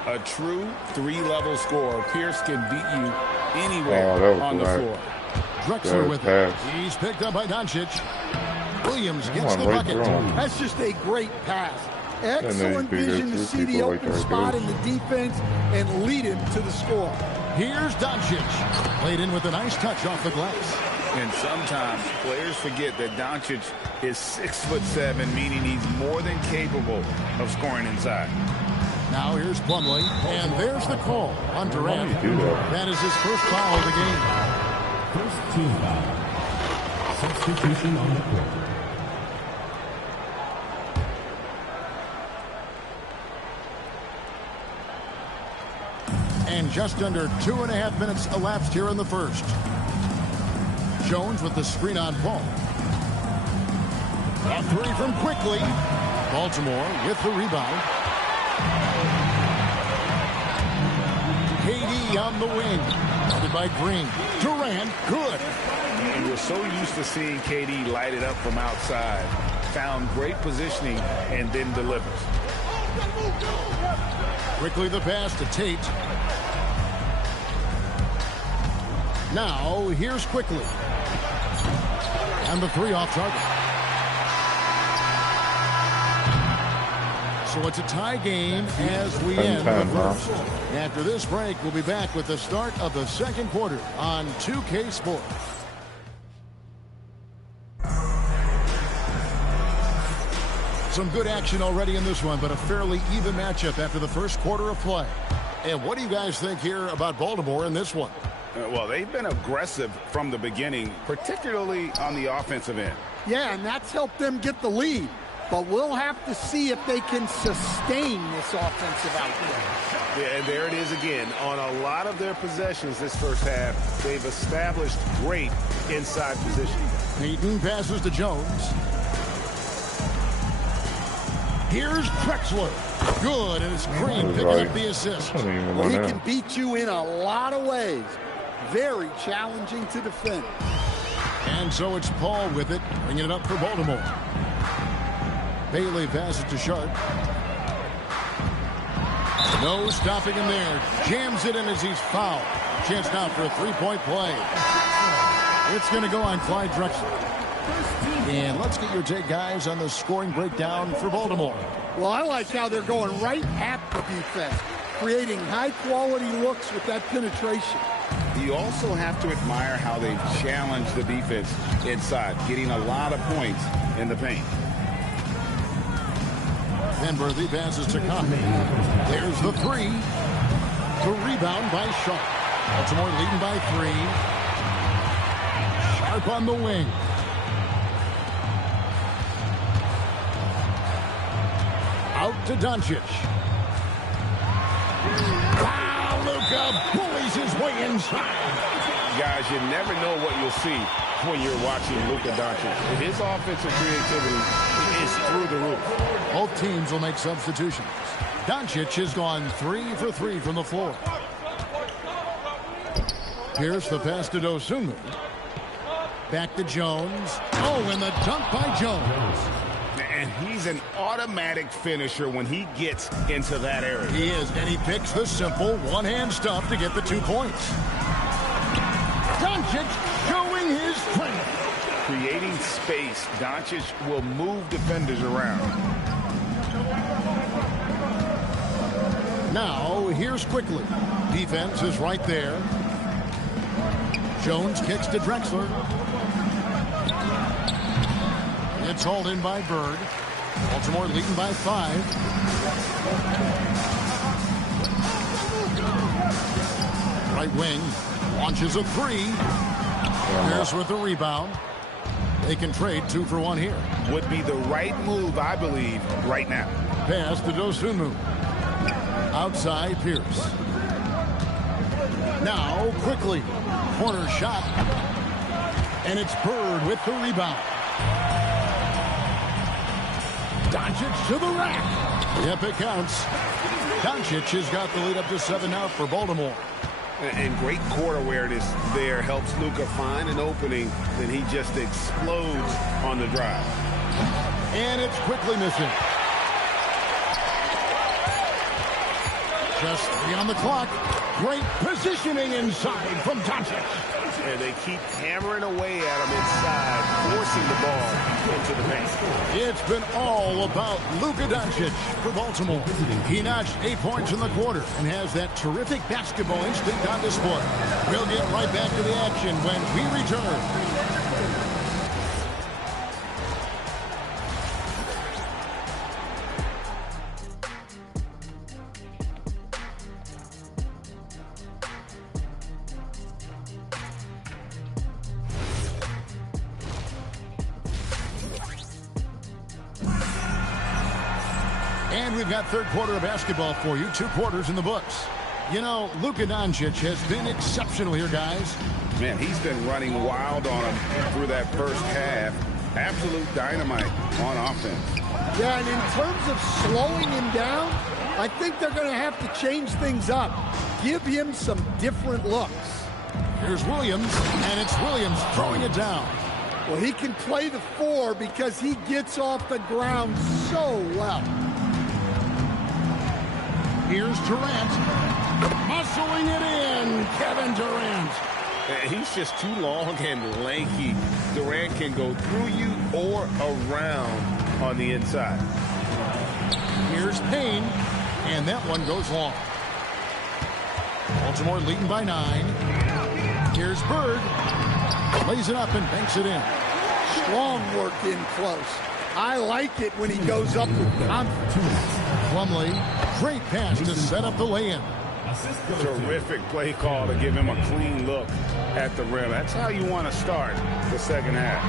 A true three-level scorer. Pierce can beat you anywhere on the floor. Drexler with it. He's picked up by Doncic. Williams gets the bucket. That's just a great pass. Excellent vision to see the open spot in the defense and lead him to the score. Here's Doncic. Played in with a nice touch off the glass. And sometimes players forget that Doncic is 6'7", meaning he's more than capable of scoring inside. Now here's Plumlee, and there's the call on Durant. That is his first foul of the game. First team foul. Substitution on the court. And just under 2.5 minutes elapsed here in the first. Jones with the screen on Paul. A three from Quickly. Baltimore with the rebound. KD on the wing. Guarded by Green. Durant, good. And we're so used to seeing KD light it up from outside. Found great positioning and then delivers. Quickly the pass to Tate. Now, here's Quickly. And the three off target. So it's a tie game as we end the first. After this break, we'll be back with the start of the second quarter on 2K Sports. some good action already in this one, but a fairly even matchup after the first quarter of play. And what do you guys think here about Baltimore in this one? Well, they've been aggressive from the beginning, particularly on the offensive end. Yeah, and that's helped them get the lead. But we'll have to see if they can sustain this offensive output. Yeah, and there it is again. On a lot of their possessions this first half, they've established great inside position. Peyton passes to Jones. Here's Drexler. Good, and it's Green picking up the assist. Well, he can beat you in a lot of ways. Very challenging to defend. And so it's Paul with it, bringing it up for Baltimore. Bailey passes to Sharp. No stopping him there. Jams it in as he's fouled. Chance now for a three-point play. It's going to go on Clyde Drexler. And let's get your take, guys, on the scoring breakdown for Baltimore. Well, I like how they're going right at the defense, creating high-quality looks with that penetration. You also have to admire how they've challenged the defense inside, getting a lot of points in the paint. Penworthy passes to Conley. There's the three. The rebound by Sharp. Baltimore leading by 3. Sharp on the wing. Out to Doncic. Wow, Luka bullies his way inside. Guys, you never know what you'll see when you're watching Luka Doncic. His offensive creativity is through the roof. Both teams will make substitutions. Doncic has gone 3 for 3 from the floor. Here's the pass to Dosunmu. Back to Jones. Oh, and the dunk by Jones. And he's an automatic finisher when he gets into that area. He is, and he picks the simple one-hand stuff to get the 2 points. Doncic showing his strength. Creating space, Doncic will move defenders around. Now, here's quickly. Defense is right there. Jones kicks to Drexler. It's hauled in by Bird. Baltimore leading by 5. Right wing launches a 3. Here's with the rebound. They can trade 2 for 1 here. Would be the right move, I believe, right now. Pass to Dosunmu. Outside Pierce. Now quickly. Corner shot. And it's Bird with the rebound. Doncic to the rack. Yep, it counts. Doncic has got the lead up to 7 now for Baltimore. And great court awareness there helps Luka find an opening, then he just explodes on the drive. And it's quickly missing. Just 3 on the clock. Great positioning inside from Doncic. And they keep hammering away at him inside, forcing the ball into the paint. It's been all about Luka Doncic for Baltimore. He notched 8 points in the quarter and has that terrific basketball instinct on display. We'll get right back to the action when we return. And we've got third quarter of basketball for you. 2 quarters in the books. You know, Luka Doncic has been exceptional here, guys. Man, he's been running wild on him through that first half. Absolute dynamite on offense. Yeah, and in terms of slowing him down, I think they're going to have to change things up. Give him some different looks. Here's Williams, and it's Williams throwing it down. Well, he can play the 4 because he gets off the ground so well. Here's Durant. Muscling it in, Kevin Durant. He's just too long and lanky. Durant can go through you or around on the inside. Here's Payne, and that one goes long. Baltimore leading by 9. Here's Bird. Lays it up and banks it in. Strong work in close. I like it when he goes up with confidence. Plumlee, great pass to set up the lay-in. Terrific play call to give him a clean look at the rim. That's how you want to start the second half.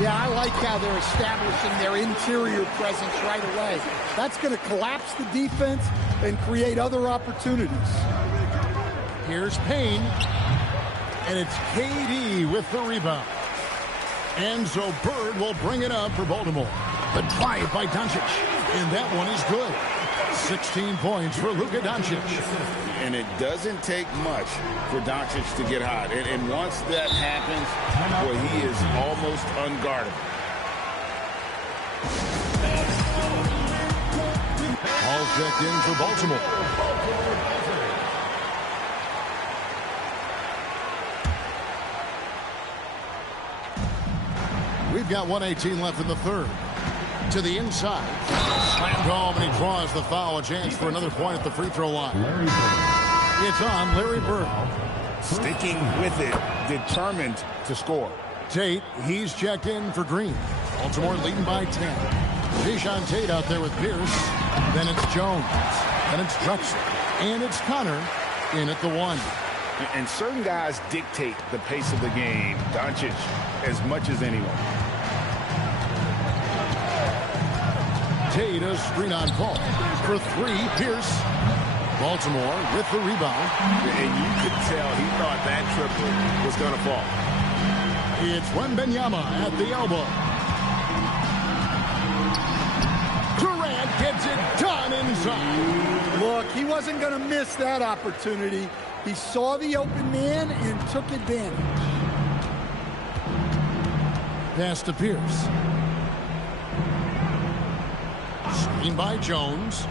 Yeah, I like how they're establishing their interior presence right away. That's going to collapse the defense and create other opportunities. Here's Payne, and it's KD with the rebound. And so Bird will bring it up for Baltimore. The drive by Doncic, and that one is good. 16 points for Luka Doncic. And it doesn't take much for Doncic to get hot. And once that happens, well, he is almost unguardable. All checked in for Baltimore. We've got 1:18 left in the third. To the inside. Slammed home, and he draws the foul. A chance for another point at the free throw line. It's on Larry Bird. Sticking with it, determined to score. Tate, he's checked in for Green. Baltimore leading by 10. Deshaun Tate out there with Pierce. Then it's Jones. Then it's Drexler. And it's Connor in at the 1. And certain guys dictate the pace of the game. Doncic as much as anyone. Tate, a screen on call. For 3, Pierce. Baltimore with the rebound. And you could tell he thought that triple was going to fall. It's Wembanyama at the elbow. Durant gets it done inside. Look, he wasn't going to miss that opportunity. He saw the open man and took advantage. Pass to Pierce. Screen by Jones.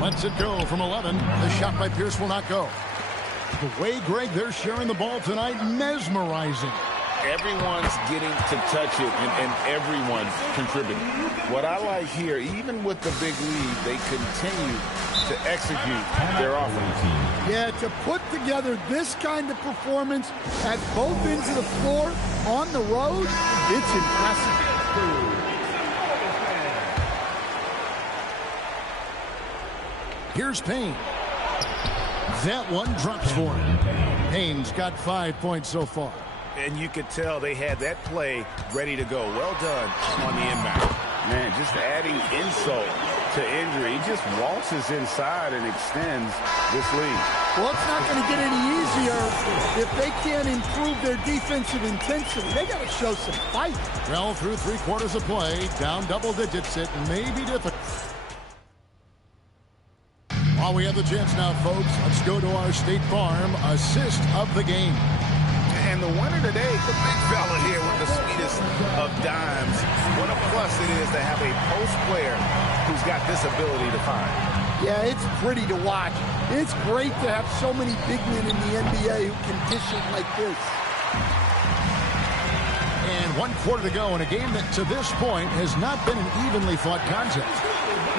Lets it go from 11. The shot by Pierce will not go. The way, Greg, they're sharing the ball tonight, mesmerizing. Everyone's getting to touch it, and everyone's contributing. What I like here, even with the big lead, they continue to execute their offense. Yeah, to put together this kind of performance at both ends of the floor on the road, it's impressive. Here's Payne. That one drops for him. Payne's got 5 points so far. And you could tell they had that play ready to go. Well done on the inbound. Man, just adding insult to injury. He just waltzes inside and extends this lead. Well, it's not going to get any easier if they can't improve their defensive intensity. They got to show some fight. Well, through 3 quarters of play, down double digits, it may be difficult. While we have the chance now, folks, let's go to our State Farm assist of the game. And the winner today, the big fella here with the sweetest of dimes. What a plus it is to have a post player who's got this ability to find. Yeah, it's pretty to watch. It's great to have so many big men in the NBA who can dish it like this. And 1 quarter to go in a game that to this point has not been an evenly fought contest.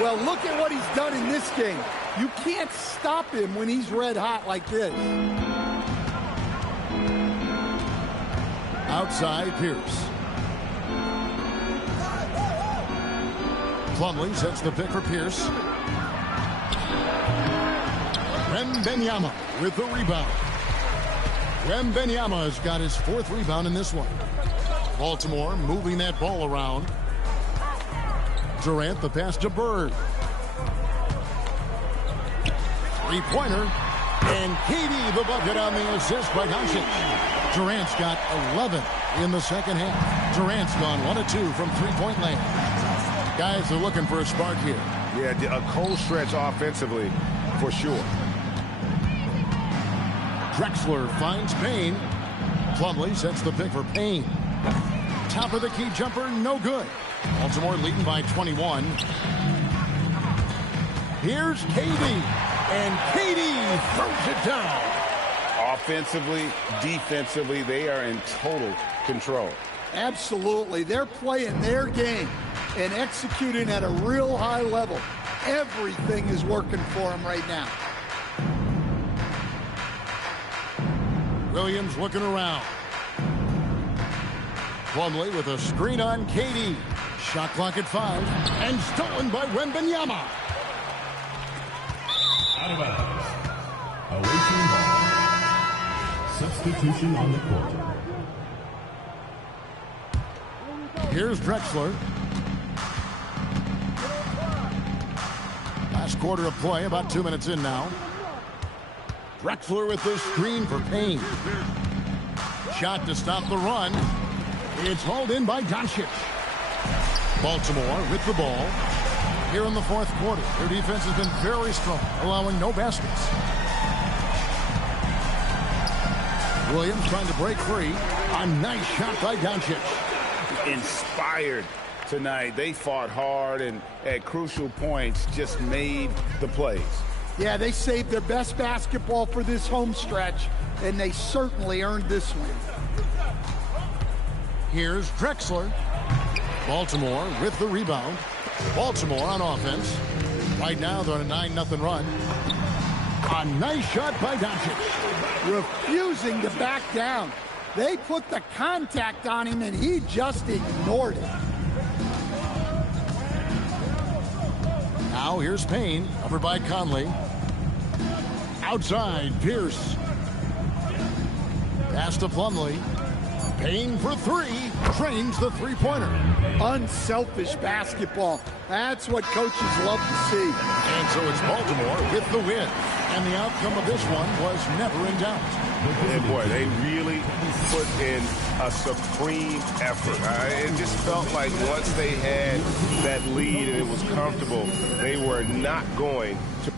Well, look at what he's done in this game. You can't stop him when he's red hot like this. Outside, Pierce. Plumlee sets the pick for Pierce. Wembanyama with the rebound. Wembanyama has got his 4th rebound in this one. Baltimore moving that ball around. Durant, the pass to Bird. 3-pointer. And KD, the bucket on the assist by Doncic. Durant's got 11 in the second half. Durant's gone 1 of 2 from 3-point land. Guys are looking for a spark here. Yeah, a cold stretch offensively for sure. Drexler finds Payne. Plumlee sets the pick for Payne. Top of the key jumper, no good. Baltimore leading by 21. Here's KD. And KD throws it down. Offensively, defensively, they are in total control. Absolutely. They're playing their game and executing at a real high level. Everything is working for them right now. Williams looking around. Plumlee with a screen on KD. Shot clock at 5. And stolen by Wembanyama. Out of bounds. Away team ball. Substitution on the court. Here's Drexler. Last quarter of play, about 2 minutes in now. Drexler with the screen for Payne. Shot to stop the run. It's hauled in by Doncic. Baltimore with the ball. Here in the fourth quarter, their defense has been very strong, allowing no baskets. Williams trying to break free. A nice shot by Doncic. Inspired tonight. They fought hard and at crucial points just made the plays. Yeah, they saved their best basketball for this home stretch, and they certainly earned this win. Here's Drexler. Baltimore with the rebound. Baltimore on offense. Right now they're on a 9-0 run. A nice shot by Doncic. Refusing to back down. They put the contact on him, and he just ignored it. Now here's Payne, covered by Conley. Outside, Pierce. Pass to Plumlee. Payne for 3. Trains the three-pointer. Unselfish basketball. That's what coaches love to see. And so it's Baltimore with the win. And the outcome of this one was never in doubt. And boy, they really put in a supreme effort. It just felt like once they had that lead and it was comfortable, they were not going to.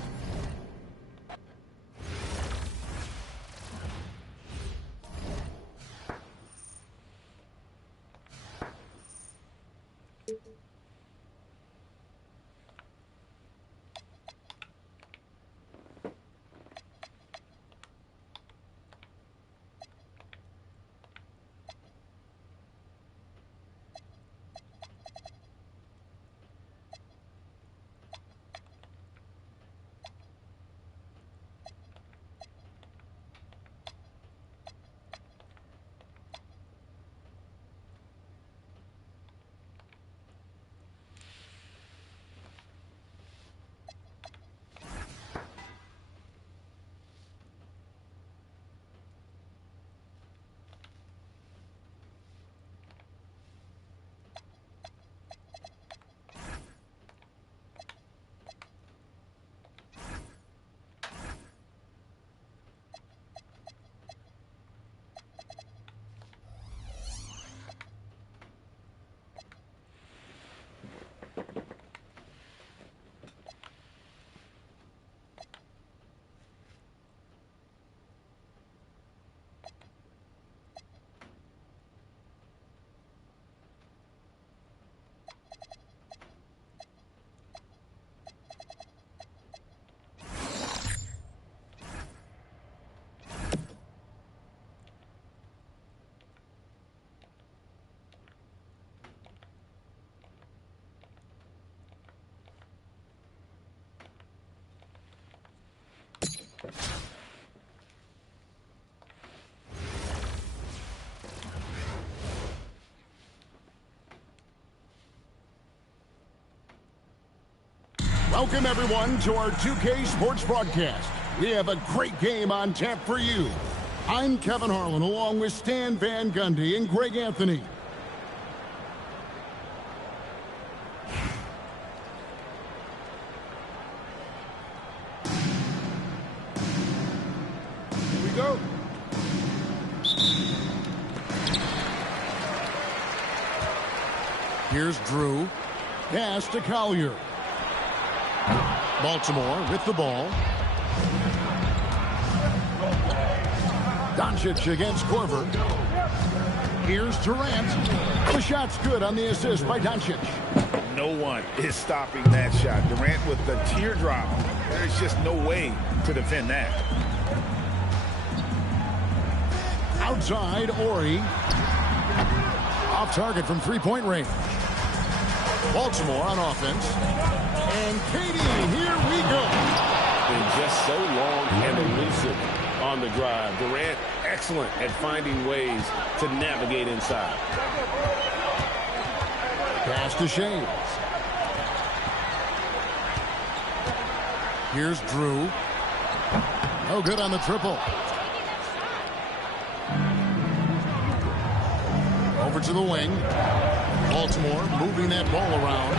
Welcome, everyone, to our 2K Sports broadcast. We have a great game on tap for you. I'm Kevin Harlan, along with Stan Van Gundy and Greg Anthony. Here we go. Here's Drew. Pass to Collier. Baltimore with the ball. Doncic against Korver. Here's Durant. The shot's good on the assist by Doncic. No one is stopping that shot. Durant with the teardrop. There's just no way to defend that. Outside, Ori. Off target from three-point range. Baltimore on offense. And KD, here we go. Been just so long and elusive on the drive. Durant excellent at finding ways to navigate inside. Pass to Shea. Here's Drew. No good on the triple. Over to the wing. Baltimore moving that ball around.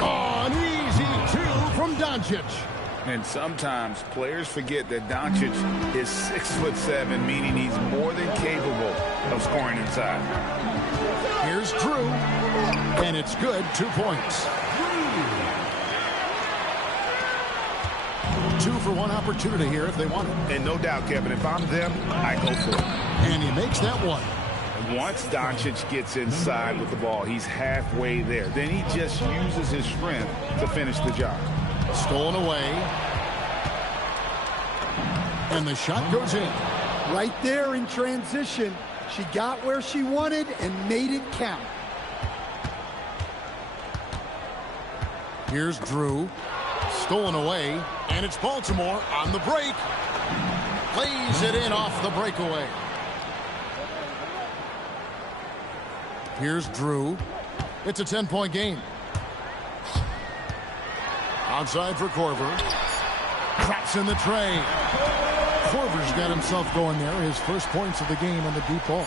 Oh, an easy two from Doncic. And sometimes players forget that Doncic is 6'7", meaning he's more than capable of scoring inside. Here's Drew. And it's good. 2 points. 2 for 1 opportunity here if they want it. And no doubt, Kevin, if I'm them, I go for it. And he makes that one. Once Doncic gets inside with the ball, he's halfway there. Then he just uses his strength to finish the job. Stolen away. And the shot goes in. Right there in transition, she got where she wanted and made it count. Here's Drew. Stolen away. And it's Baltimore on the break. Lays it in off the breakaway. Here's Drew. It's a 10-point game. Outside for Korver. Traps in the tray. Korver's got himself going there. His first points of the game on the deep ball.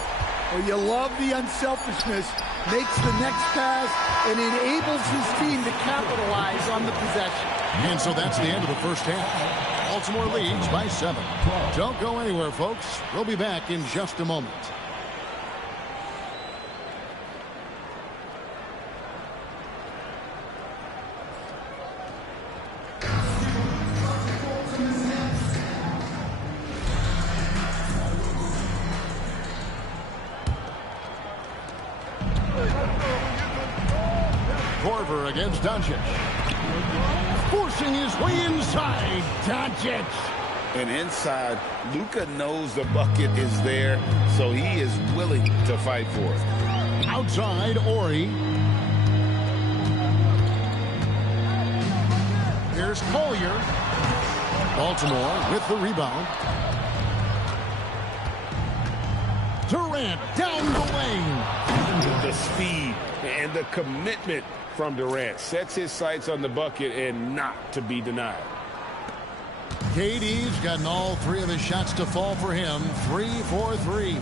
Well, you love the unselfishness. Makes the next pass and enables his team to capitalize on the possession. And so that's the end of the first half. Baltimore leads by 7. Don't go anywhere, folks. We'll be back in just a moment. Korver against Doncic. Forcing his way inside. Doncic. And inside, Luka knows the bucket is there, so he is willing to fight for it. Outside, Ori. Here's Collier. Baltimore with the rebound. Durant down the lane. The speed and the commitment from Durant sets his sights on the bucket and not to be denied. KD's gotten all 3 of his shots to fall for him. 3 for 3.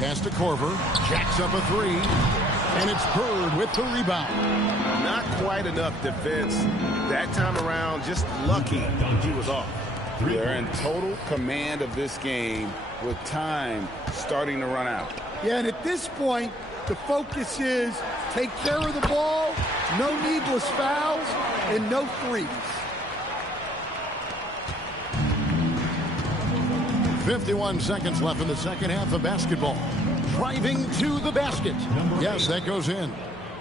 Pass to Korver. Jacks up a 3. And it's Bird with the rebound. Not quite enough defense that time around. Just lucky he was off. They're in total command of this game with time starting to run out. Yeah, and at this point, the focus is take care of the ball, no needless fouls, and no threes. 51 seconds left in the second half of basketball. Driving to the basket. Yes, that goes in.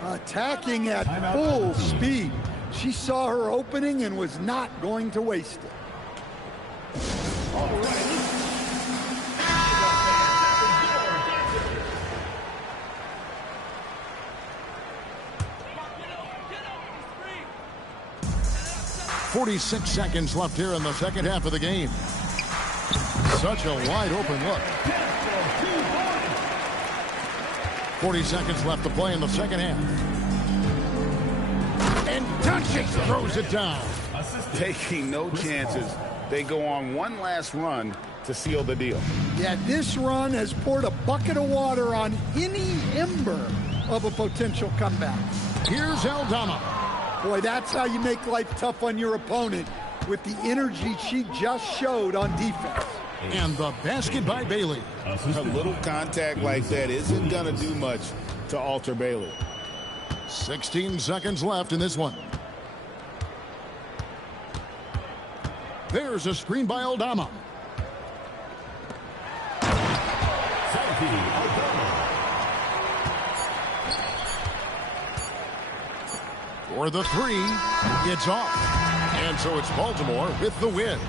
Attacking at full speed. She saw her opening and was not going to waste it. All right. 46 seconds left here in the second half of the game. Such a wide open look. 40 seconds left to play in the second half. And Doncic throws it down. Taking no chances. They go on one last run to seal the deal. Yeah, this run has poured a bucket of water on any ember of a potential comeback. Here's Aldama. Boy, that's how you make life tough on your opponent, with the energy she just showed on defense. And the basket by Bailey. A little contact like that isn't going to do much to alter Bailey. 16 seconds left in this one. There's a screen by Aldama. For the three, it's off. And so it's Baltimore with the win.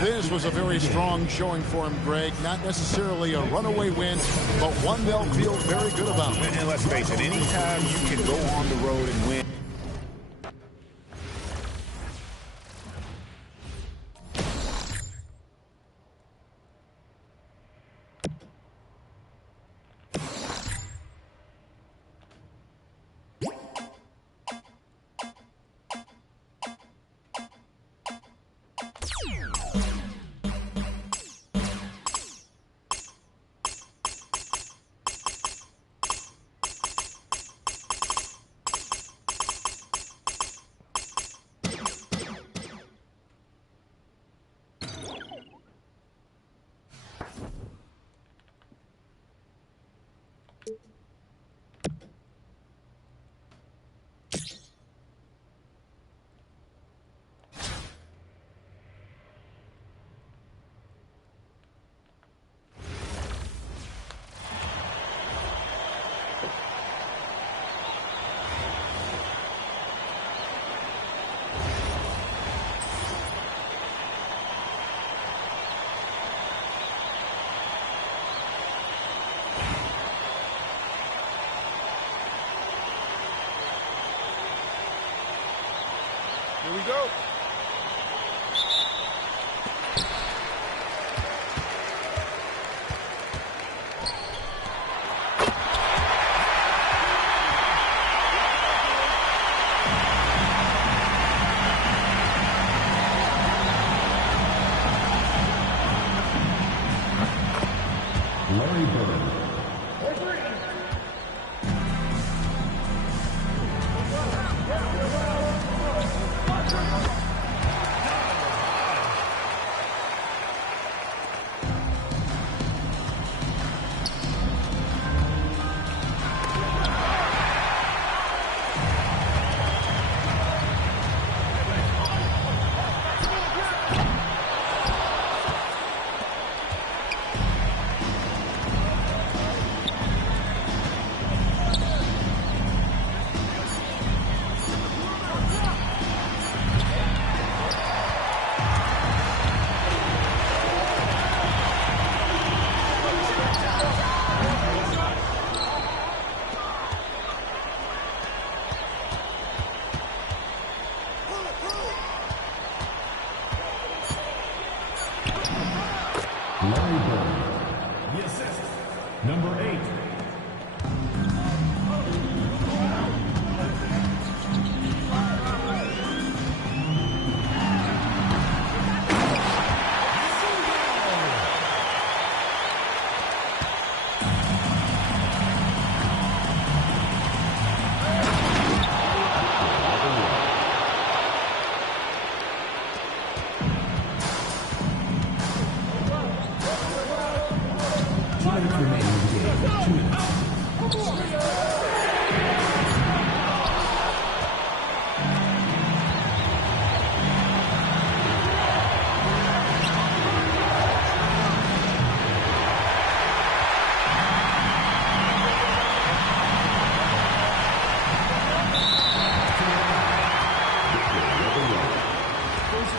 This was a very strong showing for him, Greg. Not necessarily a runaway win, but one they'll feel very good about. And let's face it, anytime you can go on the road and win. we go. Larry Bird. Larry Bird. The assist. Number 8.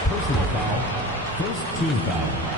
Personal foul. First team foul.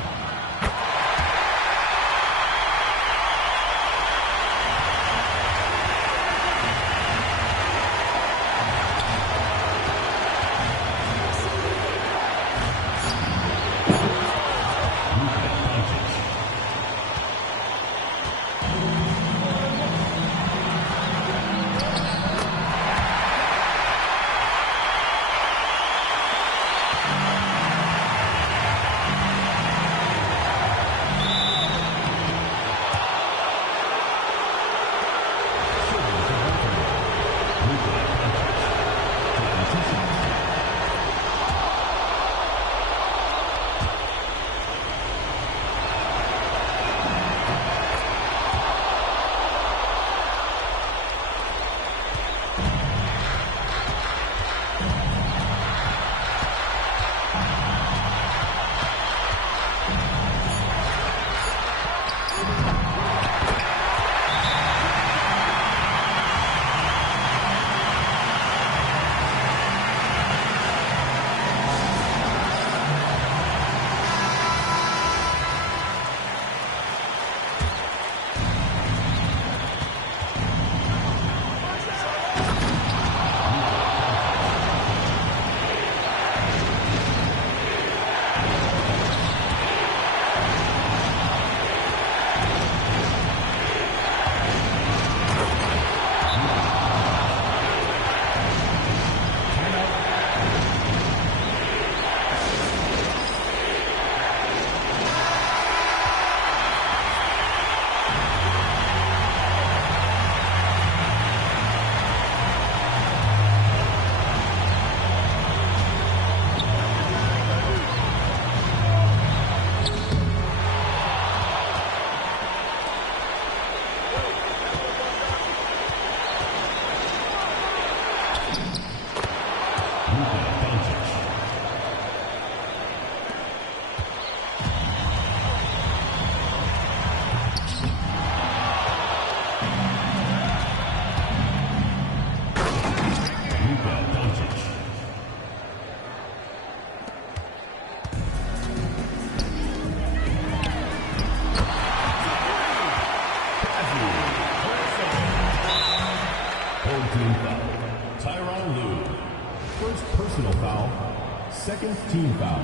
team foul.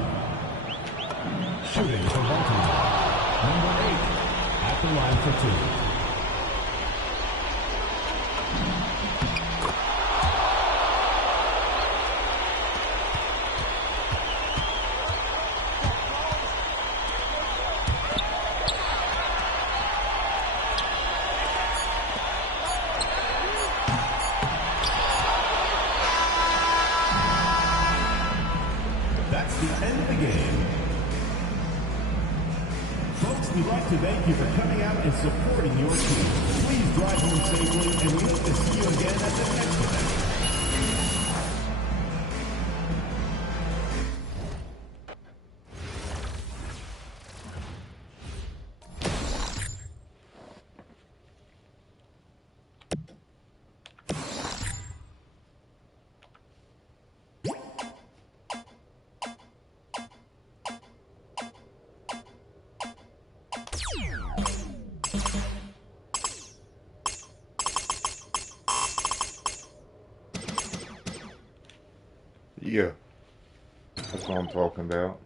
Shooting for Baltimore, number 8, at the line for 2. That's the end of the game. Folks, we'd like to thank you for coming out and supporting your team. Please drive home safely, and we hope to see you again at the next event. Yeah, that's what I'm talking about.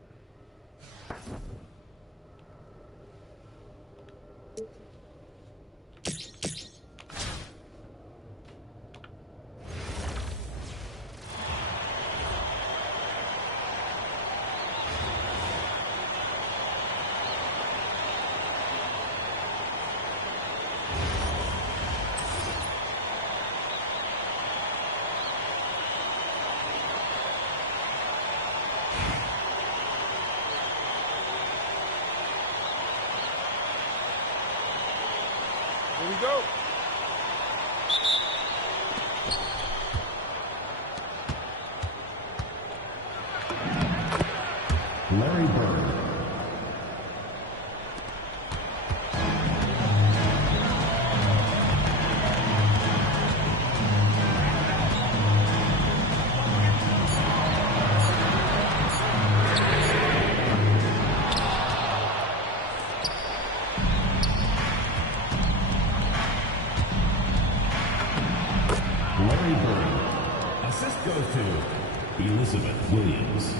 Here we go. Larry Bird. Larry Bird. Assist goes to Elizabeth Williams.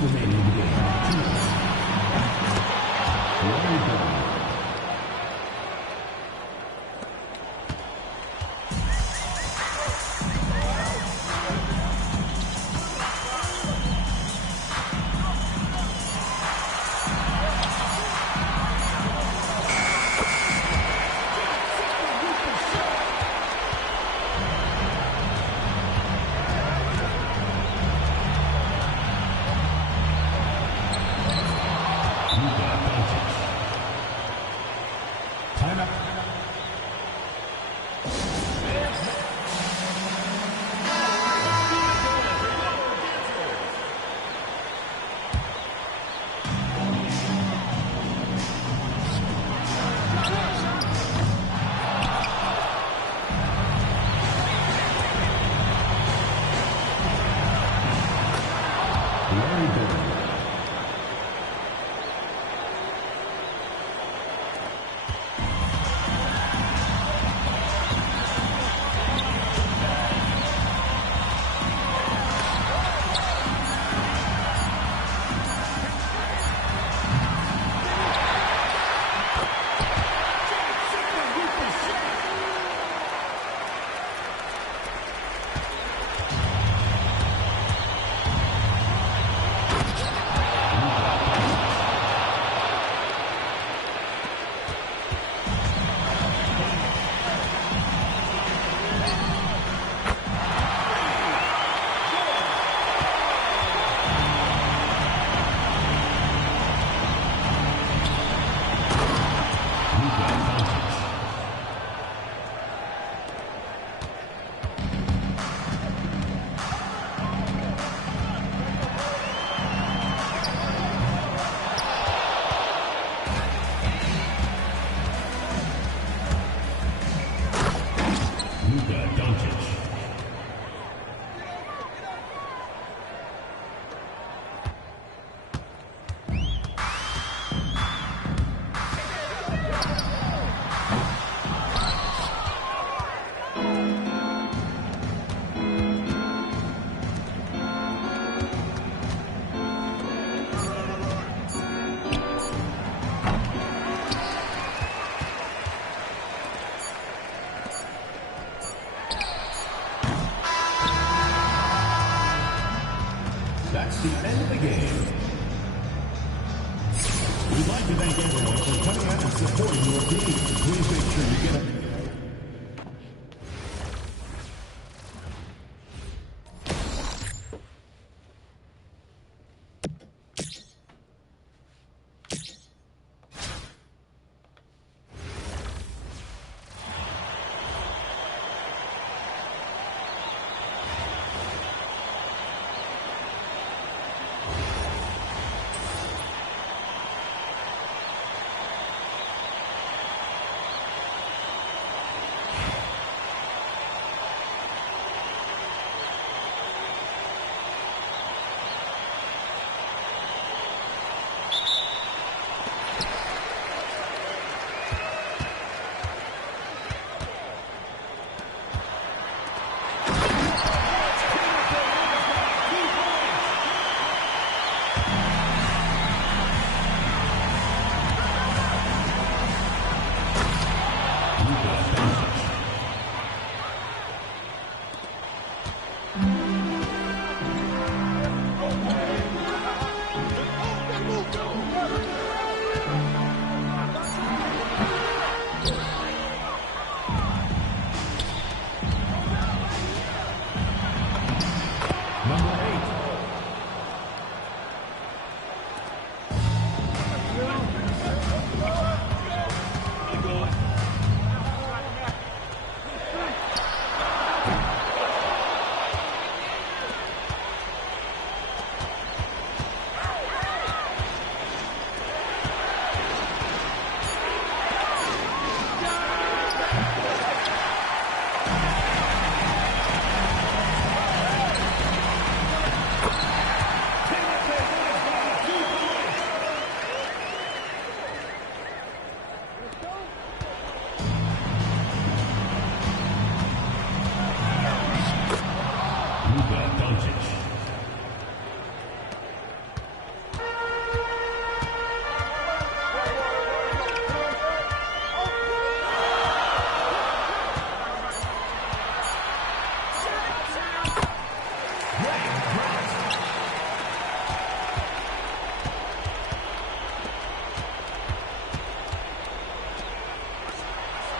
Remaining in the game. Larry Bird.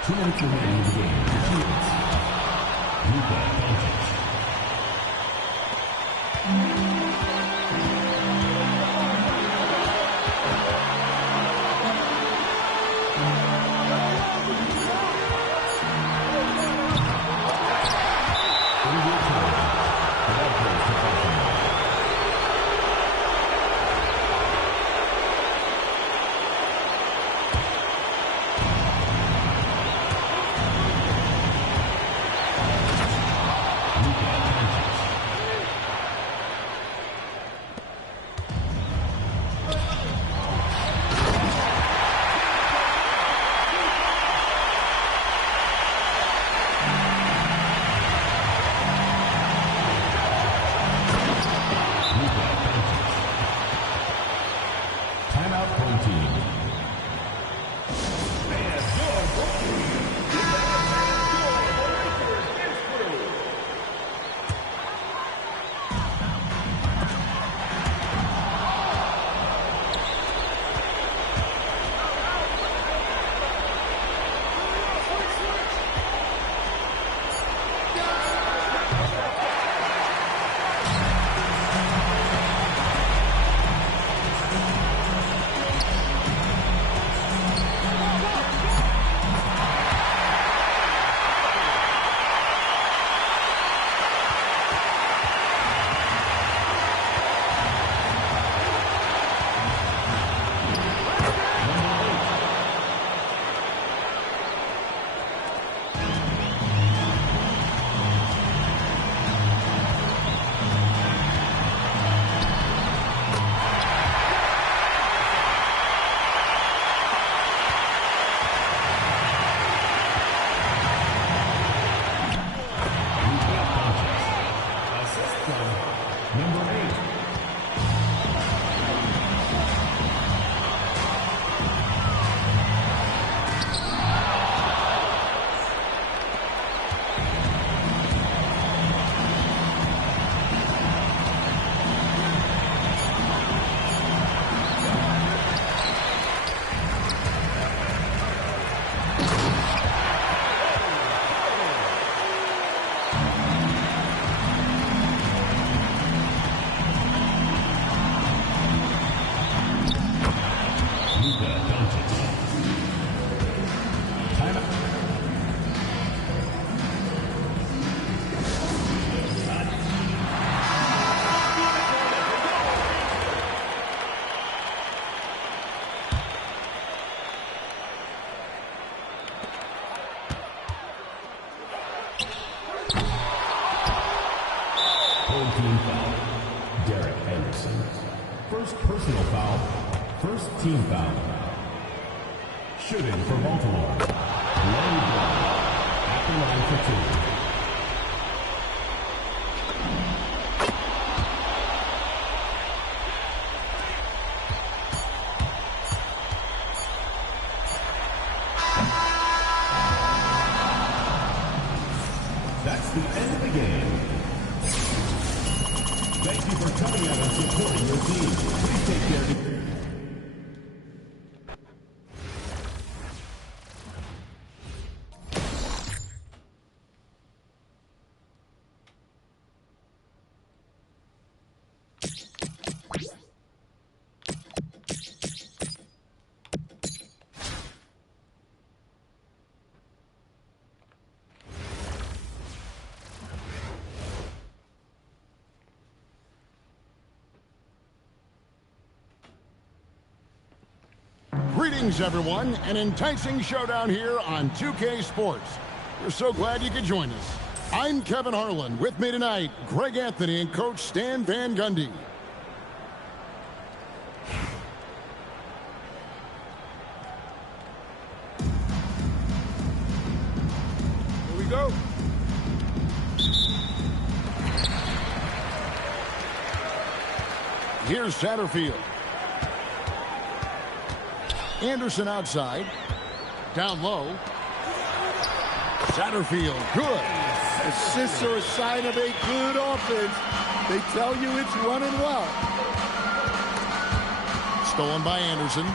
2 minutes remaining in the game. Luka Doncic. Team foul. Derek Anderson. First personal foul. First team foul. Shooting for Baltimore. Larry Brown. At the line for 2. That's the end of the game. Thank you for coming out and supporting your team. Please take care. Greetings, everyone. An enticing showdown here on 2K Sports. We're so glad you could join us. I'm Kevin Harlan. With me tonight, Greg Anthony and Coach Stan Van Gundy. Here we go. Here's Satterfield. Anderson outside. Down low. Satterfield, good. Assists are a sign of a good offense. They tell you it's running well. Stolen by Anderson.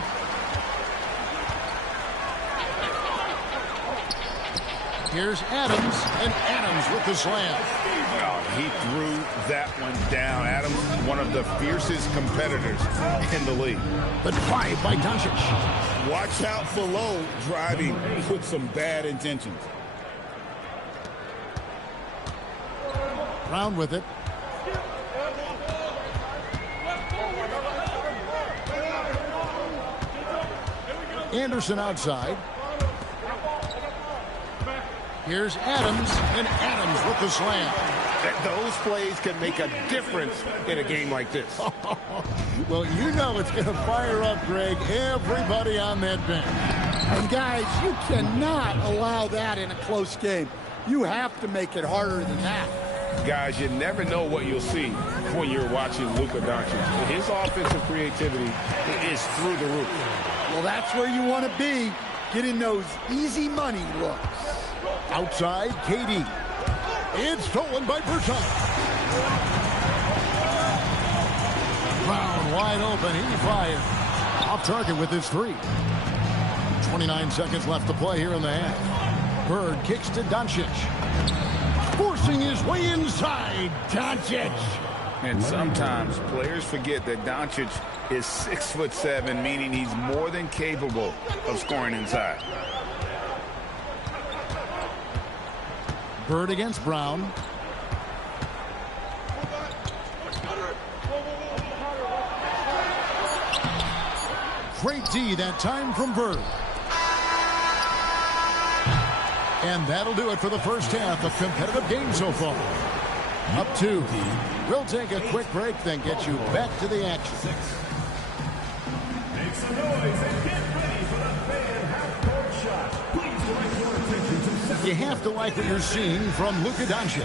Here's Adams, and Adams with the slam. Oh, he threw that one down. Adams, one of the fiercest competitors in the league. But five by Doncic. Watch out below, driving with some bad intentions. Brown with it. Anderson outside. Here's Adams, and Adams with the slam. Those plays can make a difference in a game like this. Well, you know it's going to fire up, Greg, everybody on that bench. And guys, you cannot allow that in a close game. You have to make it harder than that. Guys, you never know what you'll see when you're watching Luka Doncic. His offensive creativity is through the roof. Well, that's where you want to be, getting those easy money looks. Outside, KD. It's stolen by Berton. Brown wide open. He fired. Off target with his three. 29 seconds left to play here in the half. Bird kicks to Doncic. Forcing his way inside. Doncic. And sometimes players forget that Doncic is 6'7", meaning he's more than capable of scoring inside. Bird against Brown. Great D that time from Bird. And that'll do it for the first half of competitive game so far. Up 2. We'll take a quick break, then get you back to the action. Make some noise and get ready for the fan half-court shot. Please direct your attention to You have to like what you're seeing from Luka Doncic.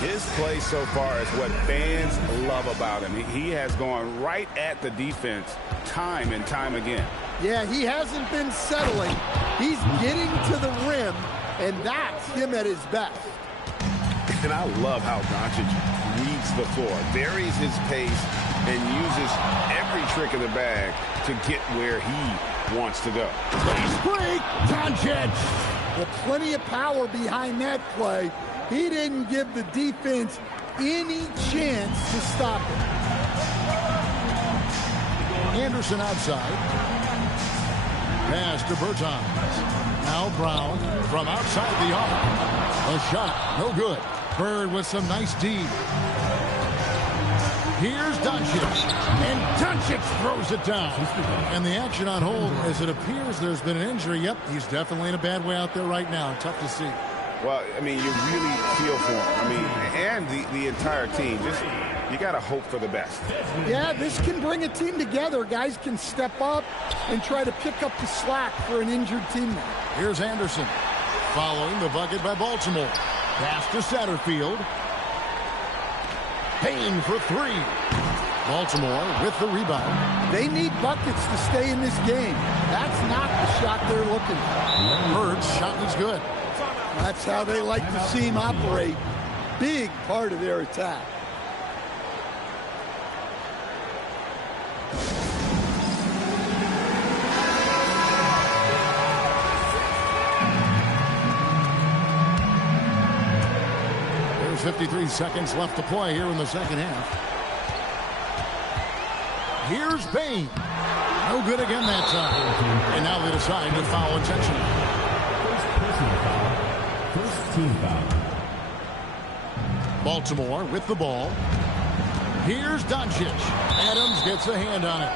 His play so far is what fans love about him. He has gone right at the defense time and time again. Yeah, he hasn't been settling. He's getting to the rim, and that's him at his best. And I love how Doncic reads the floor, varies his pace, and uses every trick of the bag to get where he wants to go. Nice break, Doncic. Well, plenty of power behind that play. He didn't give the defense any chance to stop it. Anderson outside. Pass to Bertans. Now Brown from outside the arc. A shot, no good. Bird with some nice D. Here's Doncic. And Doncic throws it down. And the action on hold as it appears there's been an injury. Yep, he's definitely in a bad way out there right now. Tough to see. Well, I mean, you really feel for him. I mean, and the entire team. Just, you got to hope for the best. Yeah, this can bring a team together. Guys can step up and try to pick up the slack for an injured teammate. Here's Anderson. Following the bucket by Baltimore. Pass to Satterfield. Payne for three. Baltimore with the rebound. They need buckets to stay in this game. That's not the shot they're looking for. Bird's shot was good. That's how they like to see him operate. Big part of their attack. There's 53 seconds left to play here in the second half. Here's Payne. No good again that time. And now they decide to foul intentionally. First team foul. Baltimore with the ball. Here's Doncic. Adams gets a hand on it.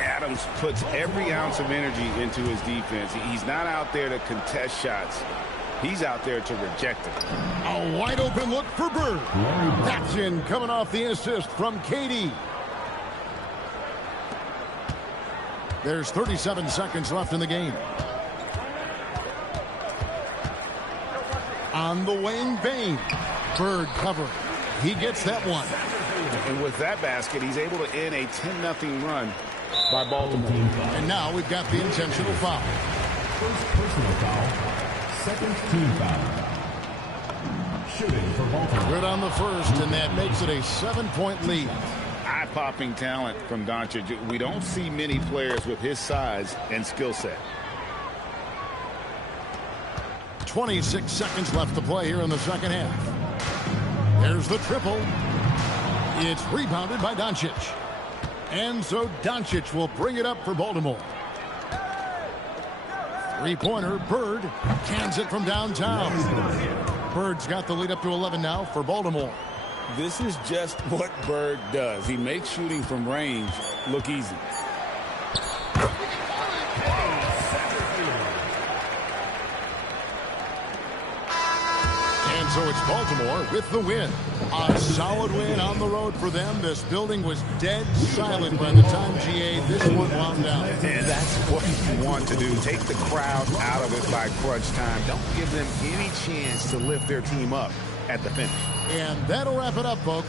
Adams puts every ounce of energy into his defense. He's not out there to contest shots. He's out there to reject them. A wide open look for Bird. That's in, coming off the assist from KD. There's 37 seconds left in the game. On the wing, Bain. Bird cover. He gets that one. And with that basket, he's able to end a 10-0 run by Baltimore. And now we've got the intentional foul. First personal foul. Second team foul. Shooting for Baltimore. Good on the first, and that makes it a 7-point lead. Eye-popping talent from Doncic. We don't see many players with his size and skill set. 26 seconds left to play here in the second half. There's the triple. It's rebounded by Doncic. And so Doncic will bring it up for Baltimore. Three-pointer, Bird cans it from downtown. Bird's got the lead up to 11 now for Baltimore. This is just what Bird does. He makes shooting from range look easy. And so it's Baltimore with the win. A solid win on the road for them. This building was dead silent by the time GA this one wound down. And that's what you want to do. Take the crowd out of it by crunch time. Don't give them any chance to lift their team up at the finish. And that'll wrap it up, folks.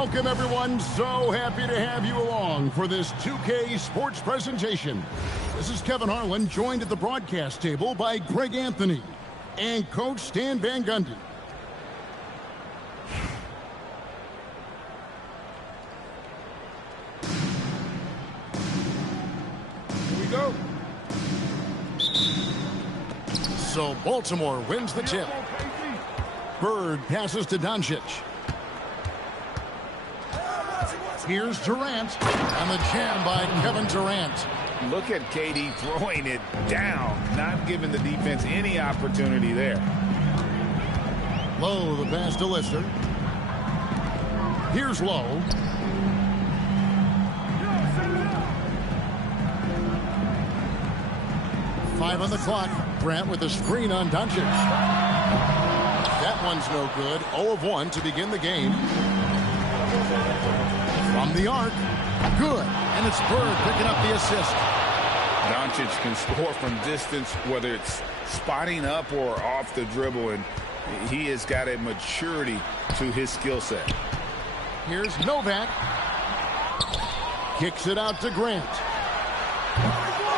Welcome, everyone. So happy to have you along for this 2K Sports presentation. This is Kevin Harlan, joined at the broadcast table by Greg Anthony and Coach Stan Van Gundy. Here we go. So Baltimore wins the tip. Bird passes to Doncic. Here's Durant, and the jam by Kevin Durant. Look at KD throwing it down, not giving the defense any opportunity there. Lowe, the pass to Lister. Here's Lowe. Five on the clock. Grant with a screen on Doncic. That one's no good. 0 of 1 to begin the game. From the arc. Good. And it's Bird picking up the assist. Doncic can score from distance, whether it's spotting up or off the dribble, and he has got a maturity to his skill set. Here's Novak. Kicks it out to Grant.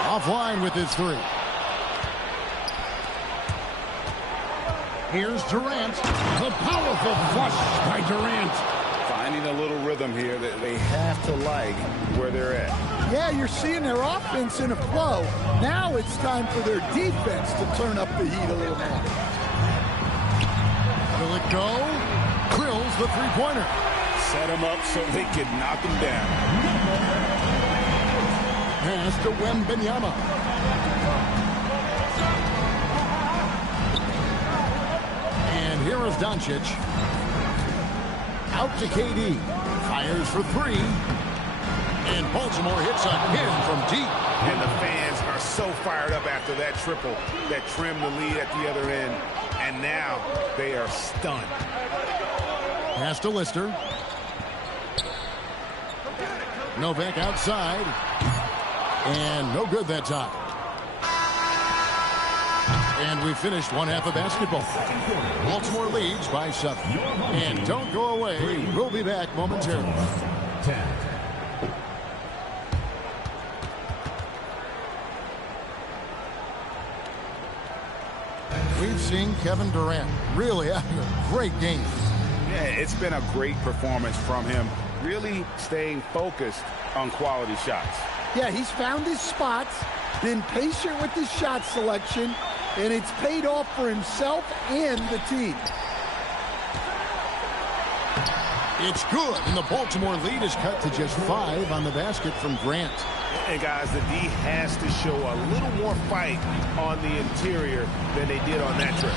Offline with his three. Here's Durant. The powerful flush by Durant. Finding a little rhythm here that they have to like where they're at. Yeah, you're seeing their offense in a flow. Now it's time for their defense to turn up the heat a little more. Will it go? Drills the three-pointer. Set him up so they can knock him down. Pass to Wembanyama. And here is Doncic. Out to KD. Fires for three. And Baltimore hits again from deep. And the fans are so fired up after that triple that trimmed the lead at the other end. And now they are stunned. Pass to Lister. Novak outside. And no good that time. And we finished one half of basketball. Baltimore leads by 7. And don't go away. We'll be back momentarily. 10. We've seen Kevin Durant really having a great game. Yeah, it's been a great performance from him. Really staying focused on quality shots. Yeah, he's found his spots, been patient with his shot selection, and it's paid off for himself and the team. It's good, and the Baltimore lead is cut to just 5 on the basket from Grant. And guys, the D has to show a little more fight on the interior than they did on that trip.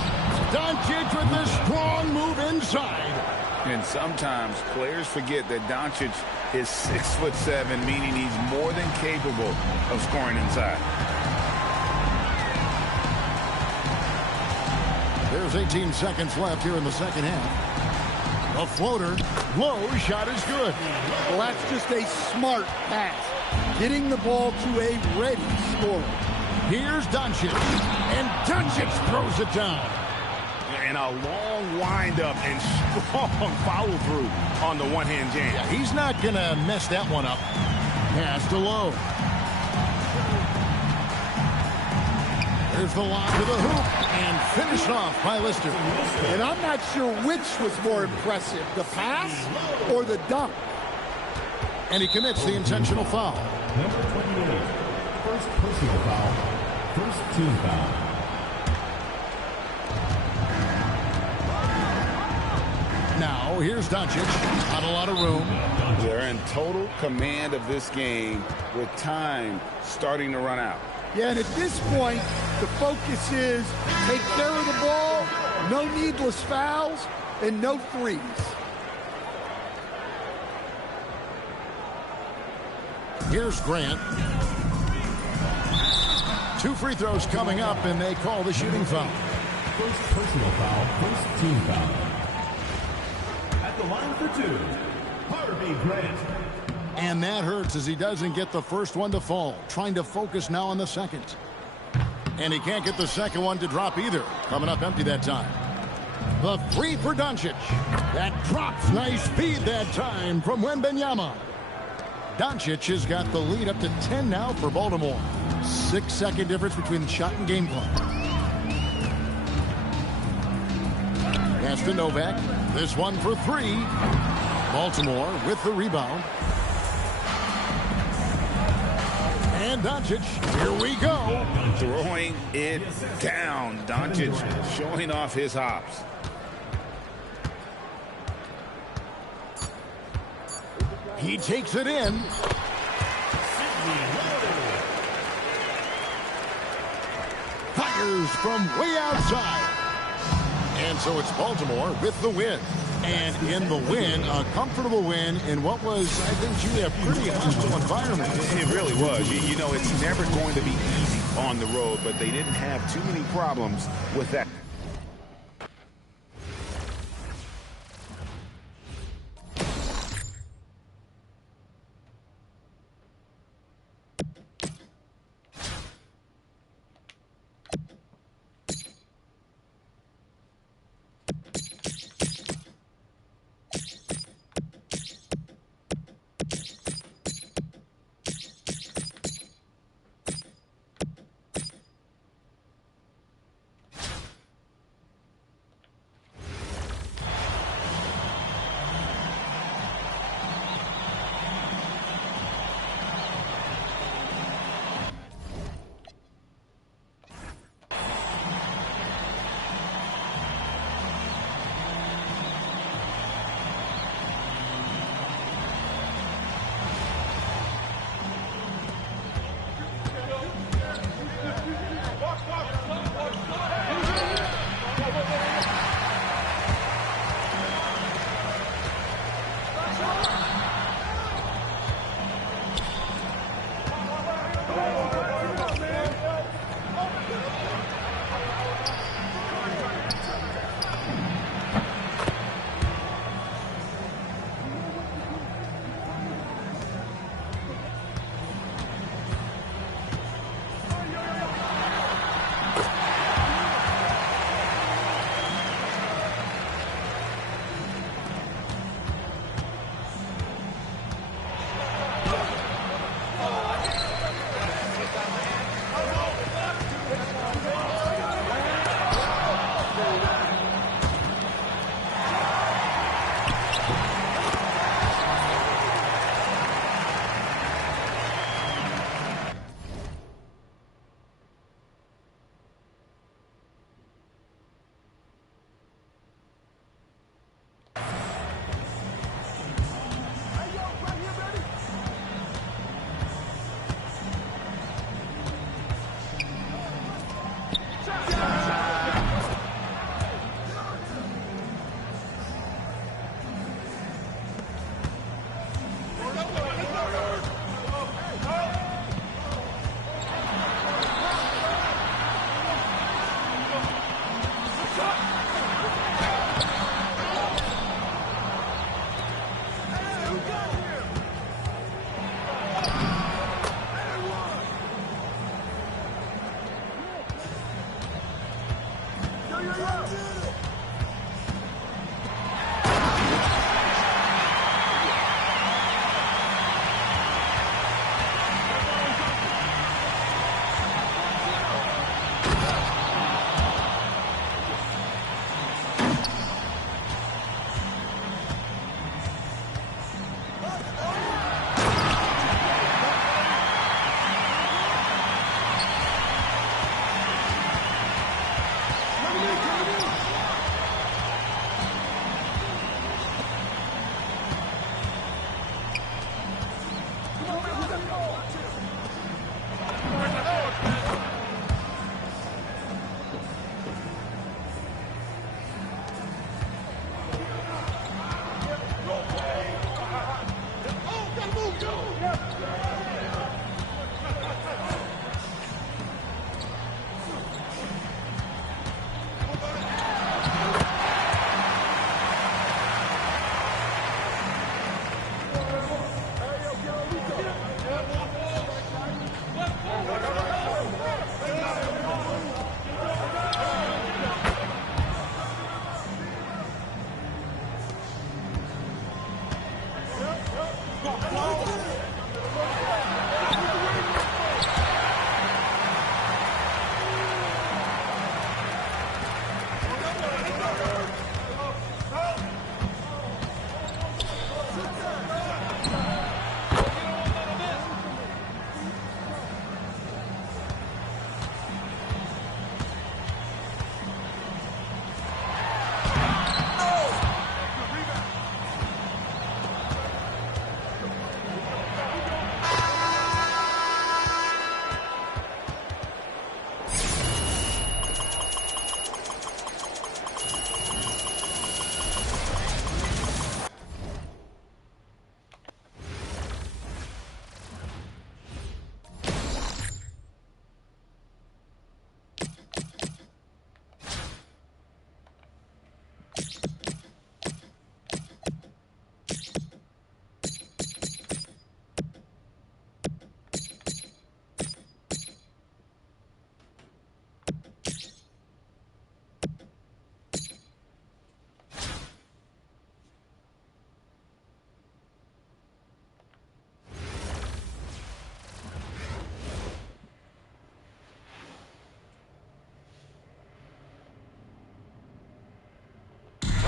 Doncic with a strong move inside. And sometimes players forget that Doncic is 6'7", meaning he's more than capable of scoring inside. There's 18 seconds left here in the second half. A floater. Low shot is good. Well, that's just a smart pass. Getting the ball to a ready scorer. Here's Doncic. And Doncic throws it down. And a long windup and strong follow-through on the one-hand jam. Yeah, he's not going to mess that one up. Pass to Low. There's the lob to the hoop. And finished off by Lister. And I'm not sure which was more impressive, the pass or the dunk. And he commits the intentional foul. Number 28. First personal foul. First team foul. Now, here's Doncic. Not a lot of room. They're in total command of this game with time starting to run out. Yeah, and at this point, the focus is take care of the ball, no needless fouls, and no threes. Here's Grant. 2 free throws coming up, and they call the shooting foul. First personal foul, first team foul. At the line for 2, Harvey Grant. And that hurts as he doesn't get the first one to fall. Trying to focus now on the second. And he can't get the second one to drop either. Coming up empty that time. The three for Doncic. That drops. Nice feed that time from Wembanyama. Doncic has got the lead up to 10 now for Baltimore. 6-second difference between the shot and game clock. Pass to Novak. This one for three. Baltimore with the rebound. And Doncic, here we go. Throwing it down. Doncic showing off his hops. He takes it in. Fires from way outside. And so it's Baltimore with the win. And in the win, a comfortable win in what was, I think, Julie, a pretty hostile environment. It really was. You know, it's never going to be easy on the road, but they didn't have too many problems with that.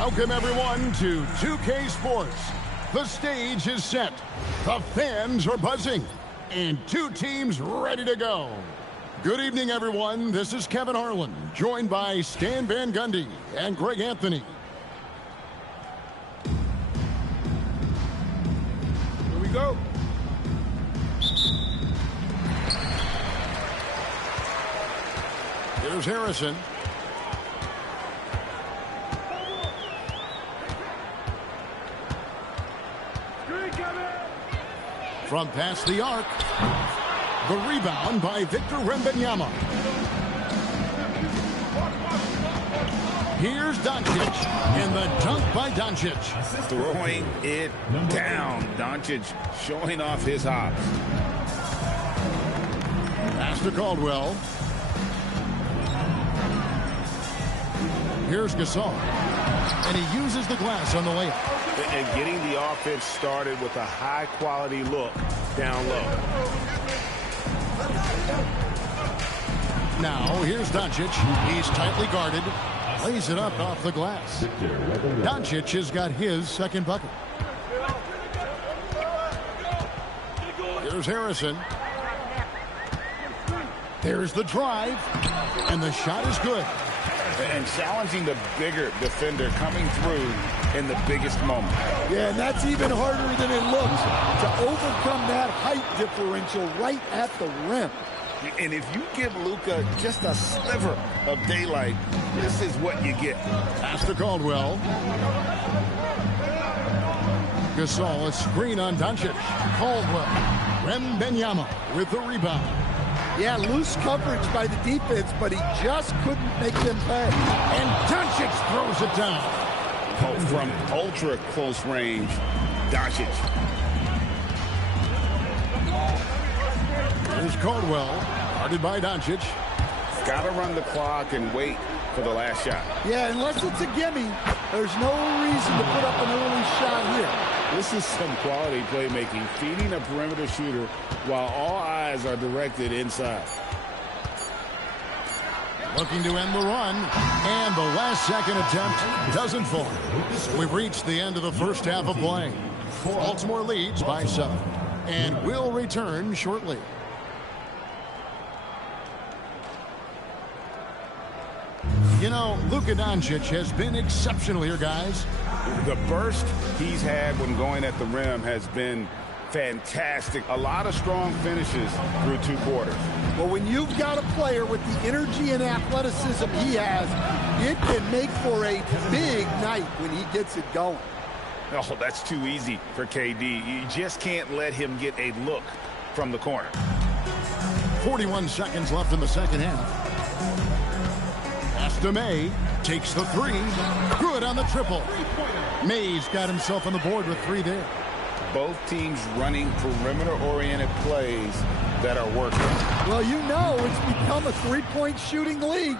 Welcome, everyone, to 2K Sports. The stage is set. The fans are buzzing. And two teams ready to go. Good evening, everyone. This is Kevin Harlan, joined by Stan Van Gundy and Greg Anthony. Here we go. Here's Harrison. From past the arc. The rebound by Victor Wembanyama. Here's Doncic, and the dunk by Doncic. Throwing it down. Doncic showing off his hops. Pass to Caldwell. Here's Gasol. And he uses the glass on the layup. And getting the offense started with a high-quality look down low. Now, here's Doncic. He's tightly guarded. Lays it up off the glass. Doncic has got his second bucket. Here's Harrison. There's the drive. And the shot is good. And challenging the bigger defender coming through in the biggest moment. Yeah, and that's even harder than it looks to overcome that height differential right at the rim. And if you give Luka just a sliver of daylight, this is what you get. Pass to Caldwell. Gasol, a screen on Doncic. Caldwell. Wembanyama with the rebound. Yeah, loose coverage by the defense, but he just couldn't make them pay. And Doncic throws it down. Oh, from ultra close range, Doncic. Here's Caldwell, guarded by Doncic. Got to run the clock and wait for the last shot. Yeah, unless it's a gimme, there's no reason to put up an early shot here. This is some quality playmaking, feeding a perimeter shooter while all eyes are directed inside. Looking to end the run, and the last second attempt doesn't fall. We've reached the end of the first half of play. Baltimore leads by 7, and will return shortly. You know, Luka Doncic has been exceptional here, guys. The burst he's had when going at the rim has been fantastic. A lot of strong finishes through 2 quarters. Well, when you've got a player with the energy and athleticism he has, it can make for a big night when he gets it going. Oh, that's too easy for KD. You just can't let him get a look from the corner. 41 seconds left in the second half. Pass to May. Takes the 3. Good on the triple. May's got himself on the board with 3 there. Both teams running perimeter-oriented plays that are working. Well, you know it's become a three-point shooting league.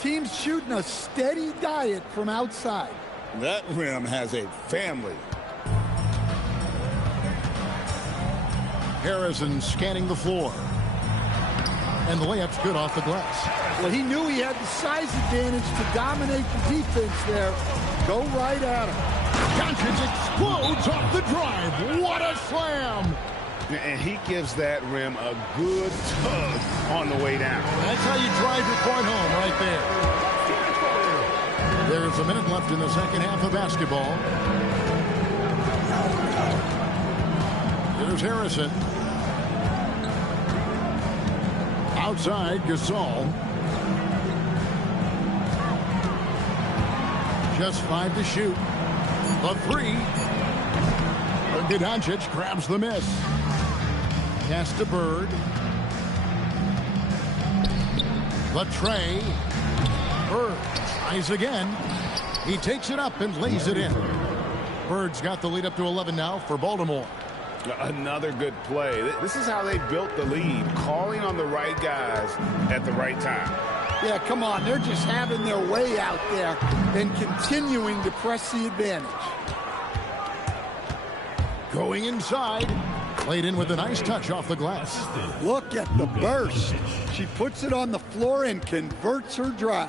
Teams shooting a steady diet from outside. That rim has a family. Harrison scanning the floor. And the layup's good off the glass. Well, he knew he had the size advantage to dominate the defense there. Go right at him. Doncic explodes off the drive. What a slam! And he gives that rim a good tug on the way down. That's how you drive your point home right there. There's a minute left in the second half of basketball. Here's Harrison. Outside, Gasol. Just 5 to shoot. The 3. Doncic grabs the miss. Pass to Bird. The tray. Bird tries again. He takes it up and lays it in. Bird's got the lead up to 11 now for Baltimore. Another good play. This is how they built the lead, calling on the right guys at the right time. Yeah, come on. They're just having their way out there and continuing to press the advantage. Going inside. Played in with a nice touch off the glass. Look at the burst. She puts it on the floor and converts her drive.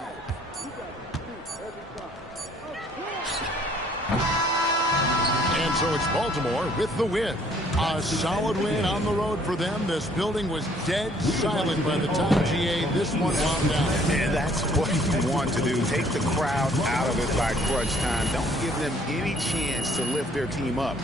And so it's Baltimore with the win. A solid win on the road for them. This building was dead silent by the time, GA, this one wound down. And that's what you want to do. Take the crowd out of it by crunch time. Don't give them any chance to lift their team up.